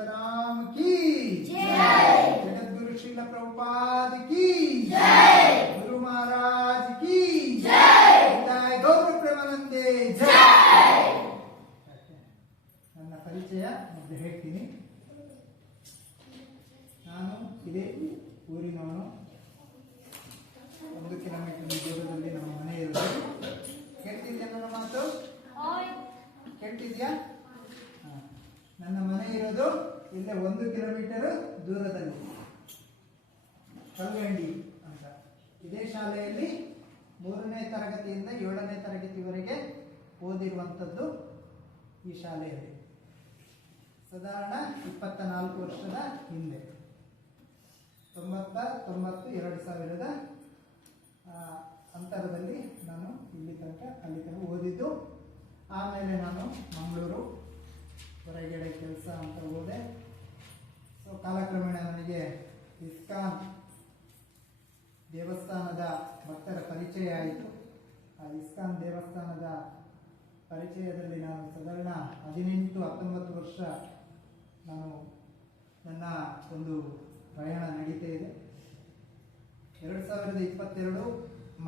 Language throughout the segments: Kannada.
तुकाराम की जय, जगद्गुरु श्रील प्रभुपाद की जय, गुरु महाराज की जय, जय गौर प्रेमानंदे जय. ನನ್ನ ಪರಿಚಯ ಮೊದಲು ಹೇಳ್ತೀನಿ. ನಾನು ಇದೇ ಊರಿನವನು. 1 ಕಿಲೋಮೀಟರ್ ದೂರದಲ್ಲಿ ನಮ್ಮ ಮನೆ ಇರೋದು. ಕೇಳ್ತಿದ್ಯಾ ನನ್ನ ಮಾತು? ಕೇಳ್ತಿದ್ಯಾ? ನನ್ನ ಮನೆ ಇರೋದು ಇಲ್ಲೇ 1 ಕಿಲೋಮೀಟರ್ ದೂರದಲ್ಲಿ, ಕಲ್ಗಂಡಿ ಅಂತ. ಇದೇ ಶಾಲೆಯಲ್ಲಿ 3ನೇ ತರಗತಿಯಿಂದ 7ನೇ ತರಗತಿವರೆಗೆ ಓದಿರುವಂಥದ್ದು ಈ ಶಾಲೆಯಲ್ಲಿ. ಸಾಧಾರಣ 24 ವರ್ಷದ ಹಿಂದೆ, 2000 ಅಂತರದಲ್ಲಿ ನಾನು ಇಲ್ಲಿ ತನಕ ಅಲ್ಲಿ ತನಕ ಓದಿದ್ದು. ಆಮೇಲೆ ನಾನು ಮಂಗಳೂರು ಹೊರಗಡೆ ಕೆಲಸ ಅಂತ ಹೋದೆ. ಸೊ ಕಾಲಕ್ರಮೇಣ ನನಗೆ ಇಸ್ಕಾನ್ ದೇವಸ್ಥಾನದ ಭಕ್ತರ ಪರಿಚಯ ಆಯಿತು. ಆ ಇಸ್ಕಾನ್ ದೇವಸ್ಥಾನದ ಪರಿಚಯದಲ್ಲಿ ನಾನು ಸಾಧಾರಣ 18-19 ವರ್ಷ ನನ್ನ ಒಂದು ಪ್ರಯಾಣ ನಡೀತಾ ಇದೆ. 2022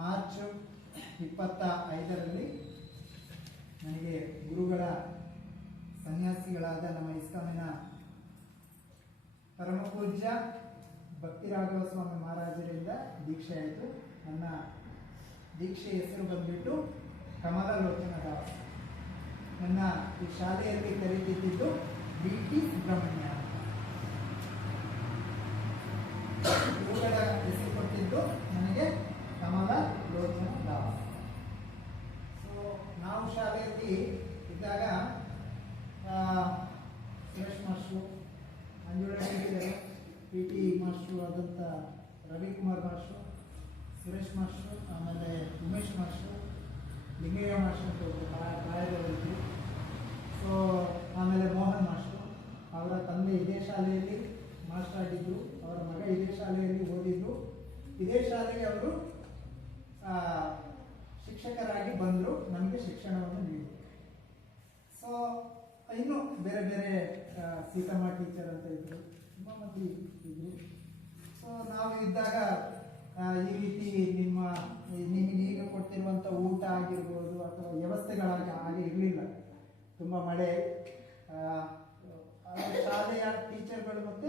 ಮಾರ್ಚ್ 25ರಲ್ಲಿ ನನಗೆ ಗುರುಗಳ ಸನ್ಯಾಸಿಗಳಾದ ನಮ್ಮ ಇಸ್ಕಾನಿನ ಪರಮಪೂಜ್ಯ ಭಕ್ತಿರಾಘವ ಸ್ವಾಮಿ ಮಹಾರಾಜರಿಂದ ದೀಕ್ಷೆ ಆಯಿತು. ನನ್ನ ದೀಕ್ಷೆ ಹೆಸರು ಬಂದ್ಬಿಟ್ಟು ಕಮಲಲೋಚನ ದಾಸ್. ನನ್ನ ಈ ಶಾಲೆಯಲ್ಲಿ ಕರೀತಿದ್ದು BT ಸುಬ್ರಹ್ಮಣ್ಯ ಅಂತ. ಗುರುಗಳ ಹೆಸರು ಕೊಟ್ಟಿದ್ದು ನನಗೆ ಕಮಲಲೋಚನ ದಾಸ್. ಸೊ ನಾವು ಶಾಲೆಯಲ್ಲಿ ಇದ್ದಾಗ Suresh master, Manjula teacher, PT master ಆದಂಥ ರವಿಕುಮಾರ್ ಮಾಸ್ಟ್ರು, ಸುರೇಶ್ ಮಾಸ್ಟ್ರು, ಆಮೇಲೆ ಉಮೇಶ್ ಮಾಸ್ಟ್ರು, ಲಿಂಗಯ್ಯ ಮಾಸ್ಟ್ರು ಅಂತ ಪ್ರಾಯದವರಿದ್ದರು. ಸೊ ಆಮೇಲೆ ಮೋಹನ್ ಮಾಸ್ಟ್ರು, ಅವರ ತಂದೆ ಇದೇ ಶಾಲೆಯಲ್ಲಿ ಮಾಸ್ಟರ್ ಆಗಿದ್ದರು. ಅವರ ಮಗ ಇದೇ ಶಾಲೆಯಲ್ಲಿ ಓದಿದ್ರು. ಇದೇ ಶಾಲೆಗೆ ಅವರು ಶಿಕ್ಷಕರಾಗಿ ಬಂದರು, ನಮಗೆ ಶಿಕ್ಷಣವನ್ನು ನೀಡಿದರು. ಸೊ ಇನ್ನು ಬೇರೆ ಬೇರೆ ಸೀತಮ್ಮ ಟೀಚರ್ ಅಂತ ಇದ್ದರು, ತುಂಬ ಮಂದಿ ಇದ್ದರು. ಸೊ ನಾವು ಇದ್ದಾಗ ಈ ರೀತಿ ನಿಮಗೆ ಈಗ ಕೊಡ್ತಿರುವಂಥ ಊಟ ಆಗಿರ್ಬೋದು ಅಥವಾ ವ್ಯವಸ್ಥೆಗಳಾಗಿ ಹಾಗೆ ಇರಲಿಲ್ಲ. ತುಂಬ ಮಳೆ, ಶಾಲೆಯ ಟೀಚರ್ಗಳು ಮತ್ತು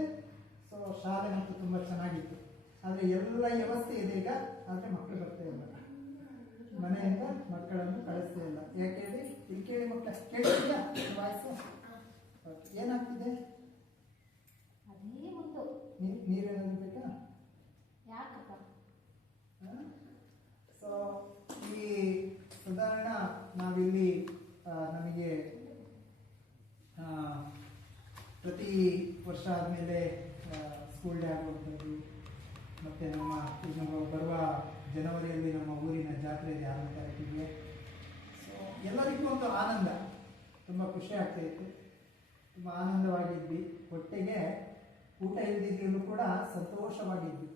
ಸೊ ಶಾಲೆ ಮತ್ತು ತುಂಬ ಚೆನ್ನಾಗಿತ್ತು. ಆದರೆ ಎಲ್ಲ ವ್ಯವಸ್ಥೆ ಇದೆ ಈಗ, ಆದರೆ ಮಕ್ಕಳು ಬರ್ತಾ ಇಲ್ಲ. ಮನೆಯಿಂದ ಮಕ್ಕಳನ್ನು ಕಳಿಸ್ತಾ ಇಲ್ಲ. ಯಾಕೆ ಹೇಳಿ? ಇಲ್ಲಿ ಕೇಳಿ ಮಕ್ಕಳ ಕೇಳಿಲ್ಲ ವಾಯ್ಸು ಏನಾಗ್ತಿದೆ? ನೀವೇನಾದ್ರು ಬೇಕಾ? ಸೊ ಈ ಸಾಧಾರಣ ನಾವಿಲ್ಲಿ ನಮಗೆ ಪ್ರತಿ ವರ್ಷ ಆದಮೇಲೆ ಸ್ಕೂಲ್ ಡೇ ಆಗುವಂಥದ್ದು, ಮತ್ತು ನಮ್ಮ ಬರುವ ಜನವರಿಯಲ್ಲಿ ನಮ್ಮ ಊರಿನ ಜಾತ್ರೆ ಇದೆ 6ನೇ ತಾರೀಕಿಗೆ. ಸೊ ಎಲ್ಲರಿಗೂ ಒಂದು ಆನಂದ, ತುಂಬ ಖುಷಿ ಆಗ್ತಾಯಿತ್ತು, ತುಂಬ ಆನಂದವಾಗಿದ್ವಿ. ಒಟ್ಟಿಗೆ ಊಟ ಇಲ್ಲದಿದ್ರೂ ಕೂಡ ಸಂತೋಷವಾಗಿದ್ವಿ.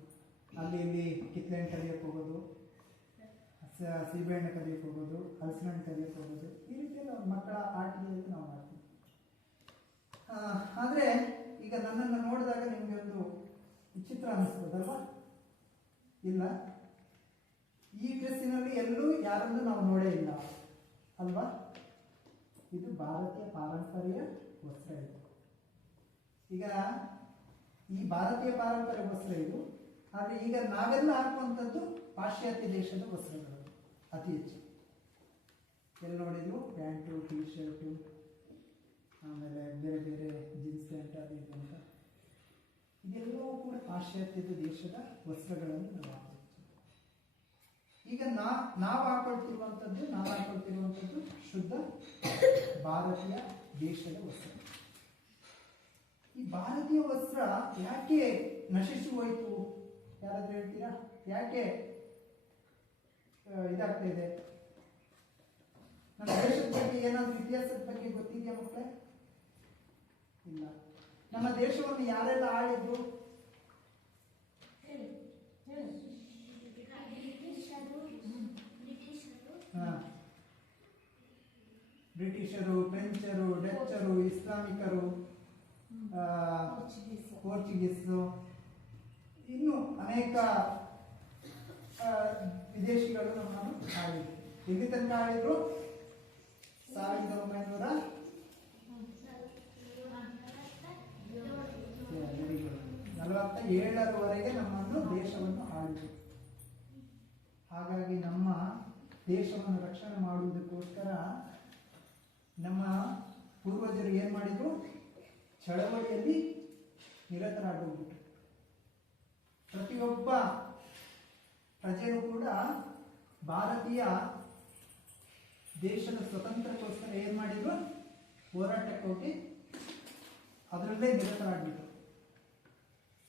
ಅಲ್ಲಿ ಇಲ್ಲಿ ಕಿತ್ಲೆಹಣ್ಣು ಕಲಿಯೋಕ್ಕೆ ಹೋಗೋದು, ಸೀಬೆಹಣ್ಣು ಕಲಿಯೋಕ್ಕೆ ಹೋಗೋದು, ಹಲಸಿನ ಹಣ್ಣು ಕಲಿಯೋಕ್ಕೆ ಹೋಗೋದು, ಈ ರೀತಿಯಲ್ಲಿ ಮಕ್ಕಳ ಆಟಿಕೆಯಲ್ಲಿ ನಾವು ಮಾಡ್ತೀವಿ. ಆದರೆ ಈಗ ನನ್ನನ್ನು ನೋಡಿದಾಗ ನಿಮಗೆ ಒಂದು ವಿಚಿತ್ರ ಅನ್ನಿಸ್ಬೋದಲ್ವಾ? ಇಲ್ಲ, ಈ ಡ್ರೆಸ್ಸಿನಲ್ಲಿ ಎಲ್ಲೂ ಯಾರನ್ನು ನಾವು ನೋಡೇ ಇಲ್ಲ ಅಲ್ವಾ? ಇದು ಭಾರತೀಯ ಪಾರಂಪರ್ಯ ವಸ್ತ್ರ. ಇದು ಈಗ ಈ ಭಾರತೀಯ ಪಾರಂಪರ್ಯ ವಸ್ತ್ರ ಇದು. ಆದರೆ ಈಗ ನಾವೆಲ್ಲ ಹಾಕುವಂಥದ್ದು ಪಾಶ್ಚಾತ್ಯ ದೇಶದ ವಸ್ತ್ರಗಳು ಅತಿ ಹೆಚ್ಚು. ಎಲ್ಲಿ ನೋಡಿದ್ರು ಪ್ಯಾಂಟು, ಟೀ ಶರ್ಟು, ಆಮೇಲೆ ಬೇರೆ ಬೇರೆ ಜೀನ್ಸ್ ಪ್ಯಾಂಟ್ ಅದು ಇದು ಅಂತ, ಇದೆಲ್ಲವೂ ಕೂಡ ಪಾಶ್ಚಾತ್ಯದ ದೇಶದ ವಸ್ತ್ರಗಳನ್ನು ನಾವು ಹಾಕೊಳ್ತೀವಿ. ಈಗ ನಾವು ಹಾಕೊಳ್ತಿರುವಂಥದ್ದು ಶುದ್ಧ ಭಾರತೀಯ ದೇಶದ ವಸ್ತ್ರ. ಈ ಭಾರತೀಯ ವಸ್ತ್ರ ಯಾಕೆ ನಶಿಸಿ ಹೋಯಿತು? ಯಾರಾದ್ರೂ ಹೇಳ್ತೀರಾ? ಯಾಕೆ ಇದಾಗ್ತಾ ಇದೆ? ನಮ್ಮ ದೇಶದ ಬಗ್ಗೆ ಏನಾದರೂ ಇತಿಹಾಸದ ಬಗ್ಗೆ ಗೊತ್ತಿದೆಯಾ ಮಕ್ಕಳೇ? ಇಲ್ಲ. ನಮ್ಮ ದೇಶವನ್ನು ಯಾರೆಲ್ಲ ಆಳಿದ್ರು? ಬ್ರಿಟಿಷರು, ಫ್ರೆಂಚರು, ಡಚ್ಚರು, ಇಸ್ಲಾಮಿಕರು, ಪೋರ್ಚುಗೀಸು, ಇನ್ನು ಅನೇಕ ವಿದೇಶಿಗಳು ನಮ್ಮನ್ನು ಆಳಿದ್ರು. ಎಲ್ಲಿ ತನಕ ಆಳಿದ್ರು? 1947ರವರೆಗೆ ನಮ್ಮನ್ನು ದೇಶವನ್ನು ಆಳಿದ್ರು. ಹಾಗಾಗಿ ನಮ್ಮ ದೇಶವನ್ನು ರಕ್ಷಣೆ ಮಾಡುವುದಕ್ಕೋಸ್ಕರ ನಮ್ಮ ಪೂರ್ವಜರು ಏನು ಮಾಡಿದ್ರು? ಚಳವಳಿಯಲ್ಲಿ ನಿರತರಾಗೋಗ್ಬಿಟ್ರು. ಪ್ರತಿಯೊಬ್ಬ ಪ್ರಜೆಯೂ ಕೂಡ ಭಾರತೀಯ ದೇಶದ ಸ್ವತಂತ್ರಕ್ಕೋಸ್ಕರ ಏನು ಮಾಡಿದ್ರು? ಹೋರಾಟಕ್ಕೆ ಹೋಗಿ ಅದರಲ್ಲೇ ನಿರತರಾಗ್ಬಿಟ್ರು.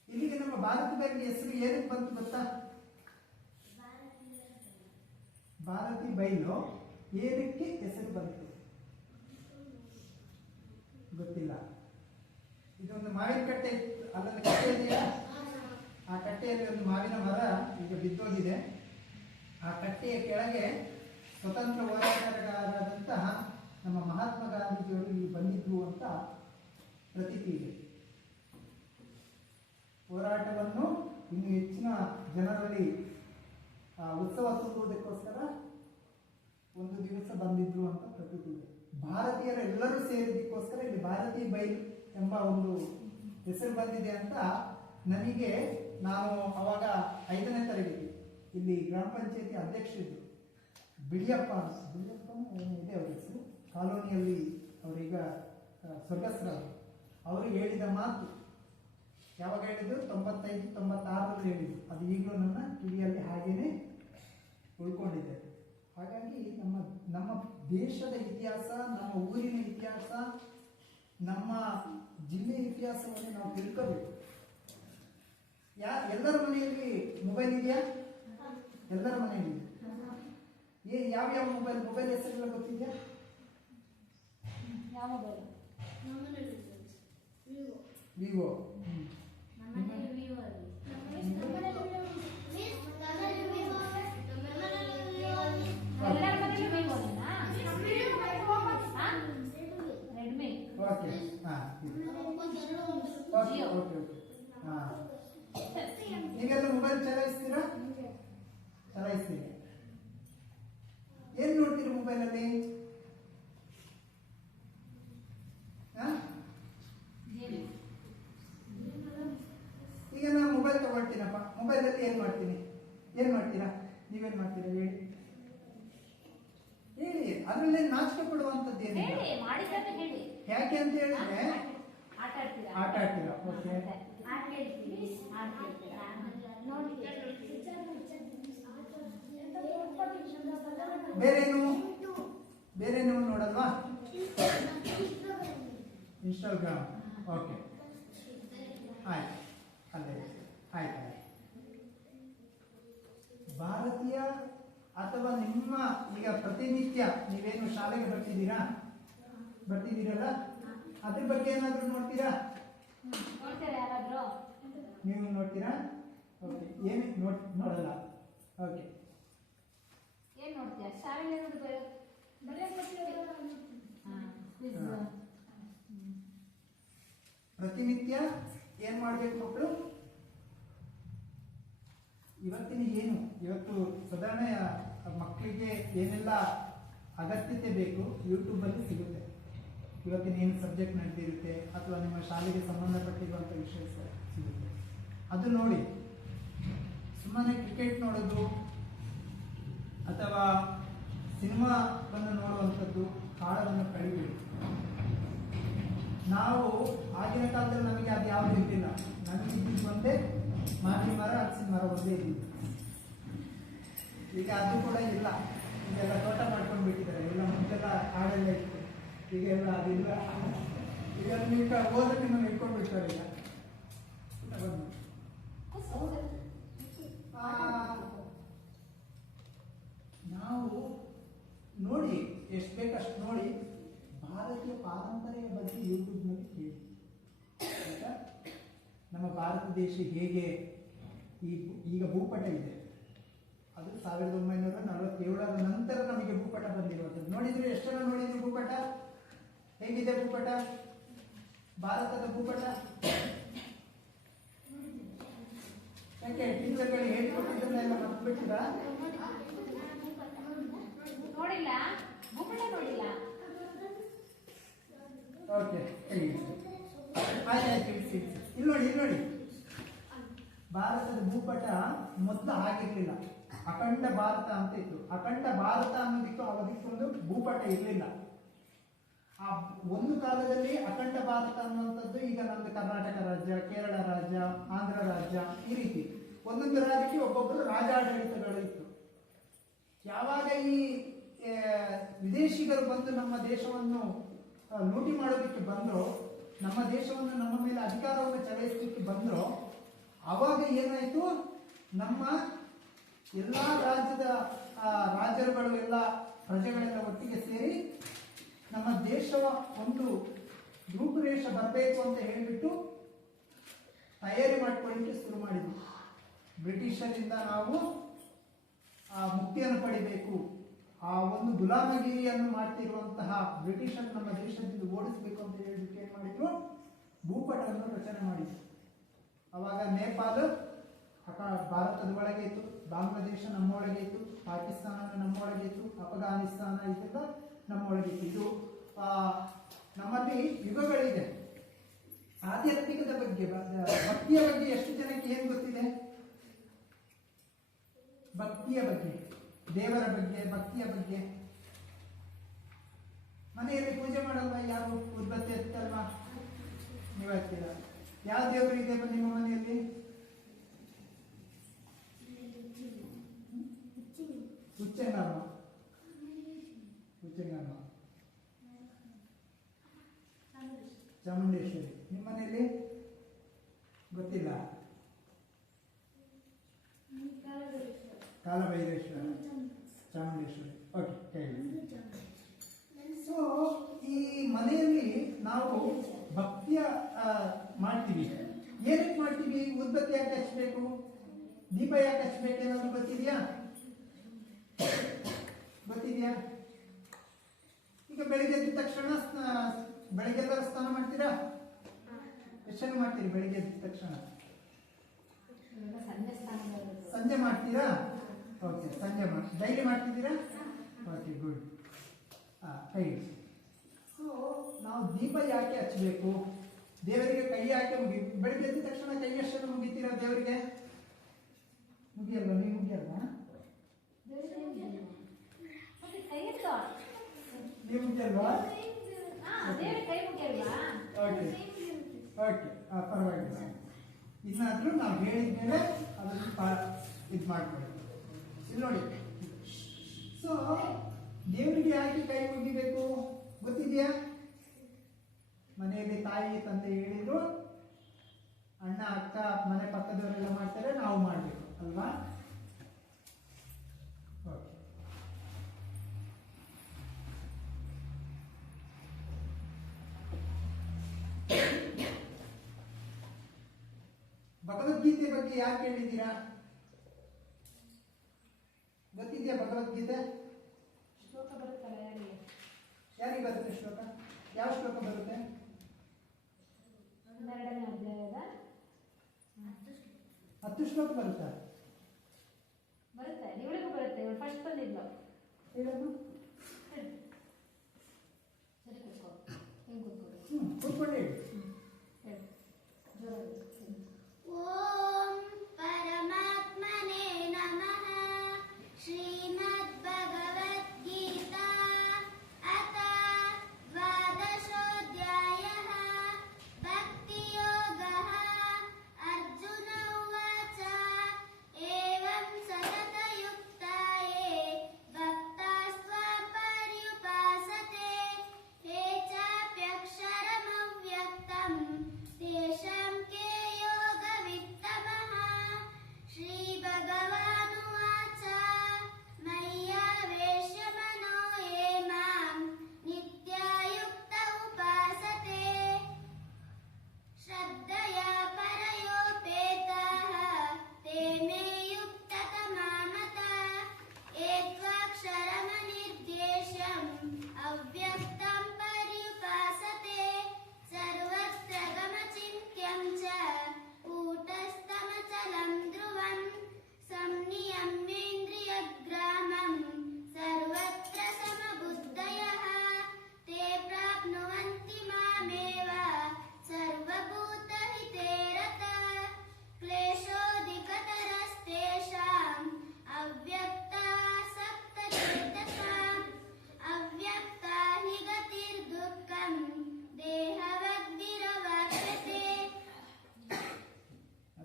ಇಲ್ಲಿಗೆ ನಮ್ಮ ಭಾರತ ಬಗ್ಗೆ ಹೆಸರು ಏನಕ್ಕೆ ಬಂತು ಗೊತ್ತಾ? ಭಾರತಿ ಬೈಲು ಏನಕ್ಕೆ ಹೆಸರು ಬಂತು ಗೊತ್ತಿಲ್ಲ. ಇದೊಂದು ಮಾವಿನ ಕಟ್ಟೆ ಇತ್ತು, ಅಲ್ಲೊಂದು ಕಟ್ಟೆ ಇದೆಯಾ? ಆ ಕಟ್ಟೆಯಲ್ಲಿ ಒಂದು ಮಾವಿನ ಮರ ಈಗ ಬಿದ್ದೋಗಿದೆ. ಆ ಕಟ್ಟೆಯ ಕೆಳಗೆ ಸ್ವತಂತ್ರ ಹೋರಾಟಗಾರರಾದಂತಹ ನಮ್ಮ ಮಹಾತ್ಮ ಗಾಂಧೀಜಿಯವರು ಇಲ್ಲಿ ಬಂದಿದ್ರು ಅಂತ ಪ್ರತೀತಿ ಇದೆ. ಹೋರಾಟವನ್ನು ಇನ್ನು ಹೆಚ್ಚಿನ ಜನರಲ್ಲಿ ಉತ್ಸವ ತುಂಬುವುದಕ್ಕೋಸ್ಕರ ಒಂದು ದಿವಸ ಬಂದಿದ್ರು ಅಂತ ಪ್ರತೀತಿ ಇದೆ. ಭಾರತೀಯರೆಲ್ಲರೂ ಸೇರಿದ್ದಕ್ಕೋಸ್ಕರ ಇಲ್ಲಿ ಭಾರತೀಯ ಬೈಲ್ ಎಂಬ ಒಂದು ಹೆಸರು ಬಂದಿದೆ ಅಂತ ನನಗೆ, ನಾನು ಅವಾಗ 5ನೇ ತರಗತಿ ಇಲ್ಲಿ ಗ್ರಾಮ ಪಂಚಾಯತಿ ಅಧ್ಯಕ್ಷರಿದ್ದರು, ಬಿಳಿಯಪ್ಪ ಇದೆ ಅವ್ರ ಹೆಸರು, ಕಾಲೋನಿಯಲ್ಲಿ ಅವರೀಗ ಸ್ವರ್ಗಸ್ಥರಾದರು. ಅವರು ಹೇಳಿದ ಮಾತು ಯಾವಾಗ ಹೇಳಿದ್ರು? 95-96ರಲ್ಲಿ ಹೇಳಿದ್ರು. ಅದು ಈಗಲೂ ನನ್ನ ಕಿವಿಯಲ್ಲಿ ಹಾಗೇನೆ ಉಳ್ಕೊಂಡಿದೆ. ಹಾಗಾಗಿ ನಮ್ಮ ದೇಶದ ಇತಿಹಾಸ, ನಮ್ಮ ಊರಿನ ಇತಿಹಾಸ, ನಮ್ಮ ಜಿಲ್ಲೆಯ ಇತಿಹಾಸವನ್ನು ನಾವು ತಿಳ್ಕೋಬೇಕು. ಎಲ್ಲರ ಮನೆಯಲ್ಲಿ ಮೊಬೈಲ್ ಇದೆಯಾ? ಎಲ್ಲರ ಮನೆಯಲ್ಲಿ ಯಾವ್ಯಾವ ಮೊಬೈಲ್ ಹೆಸರುಗಳ ಗೊತ್ತಿದೆಯಾ? ವಿವೋ. ಓಕೆ, ನೀವೆಲ್ಲ ಮೊಬೈಲ್ ಚಲಾಯಿಸ್ತೀರಾ? ಚಲಾಯಿಸ್ತೀರಿ. ಏನ್ ನೋಡ್ತೀರಿ ಮೊಬೈಲಲ್ಲಿ? ಈಗ ನಾನು ಮೊಬೈಲ್ ತಗೊಳ್ತೀನಪ್ಪ, ಮೊಬೈಲಲ್ಲಿ ಏನ್ ಮಾಡ್ತೀರಾ? ನೀವೇನ್ ಮಾಡ್ತೀರಾ ಹೇಳಿ? ಹೇಳಿ, ಅದರಲ್ಲೇ ನಾಚಿಕೆ ಪಡುವಂಥದ್ದು ಏನಿಲ್ಲ. ಯಾಕೆ ಅಂತ ಹೇಳಿದ್ರೆ ಆಟ ಆಡ್ತೀರಾ. ಓಕೆ, ಬೇರೇನು ನೋಡಲ್ವಾ? ಇನ್ಸ್ಟಾಗ್ರಾಮ್. ಓಕೆ, ಆಯ್ತು, ಅಲ್ಲೇ ಆಯ್ತು. ಭಾರತೀಯ ಅಥವಾ ನಿಮ್ಮ ಈಗ ಪ್ರತಿನಿತ್ಯ ನೀವೇನು ಶಾಲೆಗೆ ಬರ್ತಿದ್ದೀರಲ್ಲ, ಅದ್ರ ಬಗ್ಗೆ ಏನಾದರೂ ನೋಡ್ತೀರಾ? ನೀವು ನೋಡ್ತೀರಾ? ಓಕೆ, ಏನು ನೋಡಲ್ಲ. ಓಕೆ, ಏನ್ ನೋಡ್ತೀಯಾ? ಶಾಲೆಯಲ್ಲಿ ಪ್ರತಿನಿತ್ಯ ಏನ್ ಮಾಡ್ಬೇಕು ಮಕ್ಕಳು? ಇವತ್ತು ಸಾಧಾರಣ ಮಕ್ಕಳಿಗೆ ಏನೆಲ್ಲ ಅಗತ್ಯತೆ ಬೇಕು ಯೂಟ್ಯೂಬಲ್ಲಿ ಸಿಗುತ್ತೆ. ಇವತ್ತಿನ ಏನು ಸಬ್ಜೆಕ್ಟ್ ನಡೆದಿರುತ್ತೆ ಅಥವಾ ನಿಮ್ಮ ಶಾಲೆಗೆ ಸಂಬಂಧಪಟ್ಟಿರುವಂಥ ವಿಷಯ ಸಿಗುತ್ತೆ, ಅದು ನೋಡಿ. ಸುಮ್ಮನೆ ಕ್ರಿಕೆಟ್ ನೋಡೋದು ಅಥವಾ ಸಿನಿಮಾವನ್ನು ನೋಡುವಂಥದ್ದು ಕಾಲವನ್ನು ಕಳಿಬೇಡಿ. ನಾವು ಆಗಿನ ಕಾಲದಲ್ಲಿ ನಮಗೆ ಅದು ಯಾವುದು ಇದ್ದಿಲ್ಲ. ನಮಗೆ ಇದ್ದಿದ್ದು ಒಂದೇ ಮಾವಿನ ಮರ, ಹಲಸಿನ ಮರ ಒಂದೇ ಇದ್ದಿದ್ದು. ಈಗ ಅದು ಕೂಡ ಇಲ್ಲ. ಈಗೆಲ್ಲ ತೋಟ ಮಾಡ್ಕೊಂಡು ಬಿಟ್ಟಿದ್ದಾರೆ. ಎಲ್ಲ ಮುಂದೆಲ್ಲ ಕಾಡೆಲ್ಲ ಇತ್ತು, ಈಗೆಲ್ಲ ಅದಿಲ್ಲ. ಈಗ ನೀವು ಓದಕ್ಕೆ ನಾವು ಇಟ್ಕೊಂಡು ಬಿಡ್ತಾರೆ. ಈಗ ನಾವು ನೋಡಿ, ಎಷ್ಟು ಬೇಕಷ್ಟು ನೋಡಿ. ಭಾರತೀಯ ಪಾರಂಪರ್ಯ ಬಗ್ಗೆ ಯೂಟ್ಯೂಬ್ನಲ್ಲಿ ಕೇಳಿ. ಆಯ್ತಾ? ನಮ್ಮ ಭಾರತ ದೇಶ ಹೇಗೆ ಈಗ ಭೂಪಟ ಇದೆ, ಅದು 1947ರ ನಂತರ ನಮಗೆ ಭೂಪಟ ಬಂದಿರುವಂಥದ್ದು. ನೋಡಿದ್ರೆ ಎಷ್ಟು ಜನ ನೋಡಿದ್ರು ಭೂಪಟ? ಹೇಗಿದೆ ಭೂಪಟ? ಭಾರತದ ಭೂಪಟ ಯಾಕೆ ಟೀಚರ್ಗಳು ಹೇಳ್ಕೊಟ್ಟಿದ್ದನ್ನೆಲ್ಲ ಮರ್ತ್ಬಿಟ್ಟಿರಾ? ನೋಡಿಲ್ಲ, ಭೂಪಟ ನೋಡಿಲ್ಲ. ಓಕೆ, ಆಯ್ತು. ಇಲ್ಲಿ ನೋಡಿ ಭಾರತದ ಭೂಪಟ ಮೊದಲು ಆಗಿರ್ಲಿಲ್ಲ. ಅಖಂಡ ಭಾರತ ಅಂತ ಇತ್ತು. ಅಖಂಡ ಭಾರತ ಅನ್ನೋದಕ್ಕೆ ಅವಧಿಕ್ಕೊಂದು ಭೂಪಟ ಇರಲಿಲ್ಲ. ಆ ಒಂದು ಕಾಲದಲ್ಲಿ ಅಖಂಡ ಭಾರತ ಅನ್ನುವಂಥದ್ದು ಈಗ ನಮ್ದು ಕರ್ನಾಟಕ ರಾಜ್ಯ, ಕೇರಳ ರಾಜ್ಯ, ಆಂಧ್ರ ರಾಜ್ಯ, ಈ ರೀತಿ ಒಂದೊಂದು ರಾಜ್ಯಕ್ಕೆ ಒಬ್ಬೊಬ್ಬರು ರಾಜಾಡಳಿತಗಳು ಇತ್ತು. ಯಾವಾಗ ಈ ವಿದೇಶಿಗರು ಬಂದು ನಮ್ಮ ದೇಶವನ್ನು ಲೂಟಿ ಮಾಡೋದಕ್ಕೆ ಬಂದ್ರು, ನಮ್ಮ ದೇಶವನ್ನು ನಮ್ಮ ಮೇಲೆ ಅಧಿಕಾರವನ್ನು ಚಲಾಯಿಸಲಿಕ್ಕೆ ಬಂದ್ರು, ಆವಾಗ ಏನಾಯಿತು, ನಮ್ಮ ಎಲ್ಲ ರಾಜ್ಯದ ರಾಜರುಗಳು ಎಲ್ಲ ಪ್ರಜೆಗಳೆಲ್ಲ ಒಟ್ಟಿಗೆ ಸೇರಿ ನಮ್ಮ ದೇಶವ ಒಂದು ರೂಪುರೇಷ ಬರಬೇಕು ಅಂತ ಹೇಳಿಬಿಟ್ಟು ತಯಾರಿ ಮಾಡಿಕೊಳ್ಳಿಕ್ಕೆ ಶುರು ಮಾಡಿದ್ವಿ. ಬ್ರಿಟಿಷರಿಂದ ನಾವು ಮುಕ್ತಿಯನ್ನು ಪಡಿಬೇಕು, ಆ ಒಂದು ಗುಲಾಮಗಿರಿಯನ್ನು ಮಾಡ್ತಿರುವಂತಹ ಬ್ರಿಟಿಷರು ನಮ್ಮ ದೇಶದಿಂದ ಓಡಿಸಬೇಕು ಅಂತ ಹೇಳಿಬಿಟ್ಟು ಏನು ಮಾಡಿದ್ರು, ಭೂಪಟವನ್ನು ರಚನೆ ಮಾಡಿದ್ರು. ಅವಾಗ ನೇಪಾಳ ಭಾರತದ ಒಳಗೆ ಇತ್ತು, ಬಾಂಗ್ಲಾದೇಶ ನಮ್ಮೊಳಗೆ ಇತ್ತು, ಪಾಕಿಸ್ತಾನ ನಮ್ಮೊಳಗೆ ಇತ್ತು, ಅಫ್ಘಾನಿಸ್ತಾನ ಇದೆಲ್ಲ ನಮ್ಮೊಳಗೆ ಇತ್ತು. ಇದು ನಮ್ಮಲ್ಲಿ ಯುಗಗಳಿದೆ. ಆಧ್ಯಾತ್ಮಿಕದ ಬಗ್ಗೆ, ಭಕ್ತಿಯ ಬಗ್ಗೆ ಎಷ್ಟು ಜನಕ್ಕೆ ಏನು ಗೊತ್ತಿದೆ? ಭಕ್ತಿಯ ಬಗ್ಗೆ, ದೇವರ ಬಗ್ಗೆ, ಭಕ್ತಿಯ ಬಗ್ಗೆ. ಮನೆಯಲ್ಲಿ ಪೂಜೆ ಮಾಡಲ್ವಾ? ಯಾರು ಉದ್ಬತ್ತಿ ಎತ್ತಲ್ವಾ? ನೀವು ಹಚ್ತೀರ? ಯಾವ ದೇವರು ಇದೆ ನಿಮ್ಮ ಮನೆಯಲ್ಲಿ? ಉಚ್ಚಂಗಮ್ಮ, ಚಾಮುಂಡೇಶ್ವರಿ. ನಿಮ್ಮ ಮನೆಯಲ್ಲಿ ಗೊತ್ತಿಲ್ಲ? ಕಾಲಭೈರೇಶ್ವರ, ಚಾಮುಂಡೇಶ್ವರಿ. ಓಕೆ. ಸೊ ಈ ಮನೆಯಲ್ಲಿ ನಾವು ಭಕ್ತಿಯ ಮಾಡ್ತೀವಿ. ಏನಕ್ಕೆ ಮಾಡ್ತೀವಿ? ಉದ್ಬತ್ತಿ ಯಾಕೆ ಹಚ್ಚಬೇಕು? ದೀಪ ಯಾಕೆ ಹಚ್ಚಬೇಕು? ಏನಾದ್ರು ಗೊತ್ತಿದೆಯಾ? ಈಗ ಬೆಳಿಗ್ಗೆ ಎದ್ದ ತಕ್ಷಣ ಬೆಳಿಗ್ಗೆ ಸ್ನಾನ ಮಾಡ್ತೀರಾ? ಎಷ್ಟು ಮಾಡ್ತೀರಿ ಬೆಳಿಗ್ಗೆ ಎದ್ದ ತಕ್ಷಣ? ಸಂಜೆ ಮಾಡ್ತೀರಾ? ಓಕೆ, ಸಂಜೆ ಡೈಲಿ ಮಾಡ್ತಿದ್ದೀರಾ? Okay, good. ಕೈ. ಸೊ ನಾವು ದೀಪ ಯಾಕೆ ಹಚ್ಚಬೇಕು? ದೇವರಿಗೆ ಕೈ ಯಾಕೆ ಬೆಳಿಗ್ಗೆ ಎದ್ದ ತಕ್ಷಣ ಕೈ ಎಷ್ಟು ಮುಗಿತೀರಾ ದೇವರಿಗೆ? ಮುಗಿಯಲ್ವಾ? ನೀವು ಮುಗಿಯಲ್ವಾ? ನೀವು ಮುಗಿಯಲ್ವಾ? ಓಕೆ, ಪರವಾಗಿಲ್ಲ. ಇನ್ನಾದ್ರೂ ನಾವು ಹೇಳಿದ್ಮೇಲೆ ಅದನ್ನು ಇದು ಮಾಡ್ಕೊಳ್ಳಿ. ಇಲ್ಲಿ ನೋಡಿ, ಸೊ ದೇವರಿಗೆ ಯಾಕೆ ಕೈ ಮುಗಿಬೇಕು ಗೊತ್ತಿದೆಯಾ? ಮನೆಯಲ್ಲಿ ತಾಯಿ ತಂದೆ ಹೇಳಿದ್ರು, ಅಣ್ಣ ಅಕ್ಕ ಮನೆ ಪಕ್ಕದವರೆಲ್ಲ ಮಾಡ್ತಾರೆ, ನಾವು ಮಾಡಬೇಕು ಅಲ್ವಾ? ಓಕೆ. ಭಗವದ್ಗೀತೆ ಬಗ್ಗೆ ಯಾಕೆ ಹೇಳಿದ್ದೀರಾ? ಗೊತ್ತಿದೆಯಾ ಭಗವದ್ಗೀತೆ? ಶ್ಲೋಕ ಬರುತ್ತಲ್ಲ ಯಾರಿಗೆ? ಯಾರಿಗೆ ಬರುತ್ತೆ ಶ್ಲೋಕ? ಯಾವ ಶ್ಲೋಕ ಬರುತ್ತೆ? 12ನೇ ಅಧ್ಯಾಯದ 10 ಶ್ಲೋಕ ಬರುತ್ತಾ? ಬರುತ್ತೆ, ಇವಳಿಗೂ ಬರುತ್ತೆ. ಇವಳು ಫಸ್ಟ್ ಬಂದಿದ್ಲು. ಹೇಳಮ್ಮ. ಸರಿ, ಕೂತ್ಕೋ. ಹಿಂಗೆ ಕೂತ್ಕೊಳ್ಳಿ. ಕೂತ್ಕೊಂಡು ಹೇಳಿ. ಹೇಳಿ ಜೋರಾಗಿ. ಓಂ ಪರಮಾತ್ಮನೇ ನಮಃ. ಶ್ರೀಮದ್ಭಗವದ್ಗೀತಾ ಅಥ ದ್ವಾದಶೋऽಧ್ಯಾಯಃ. ಭಕ್ತಿಯೋಗಃ. ಅರ್ಜುನ ಉವಾಚ ಏವಂ ಸತತಯುಕ್ತಾಯೇ ಭಕ್ತಾಸ್ತ್ವ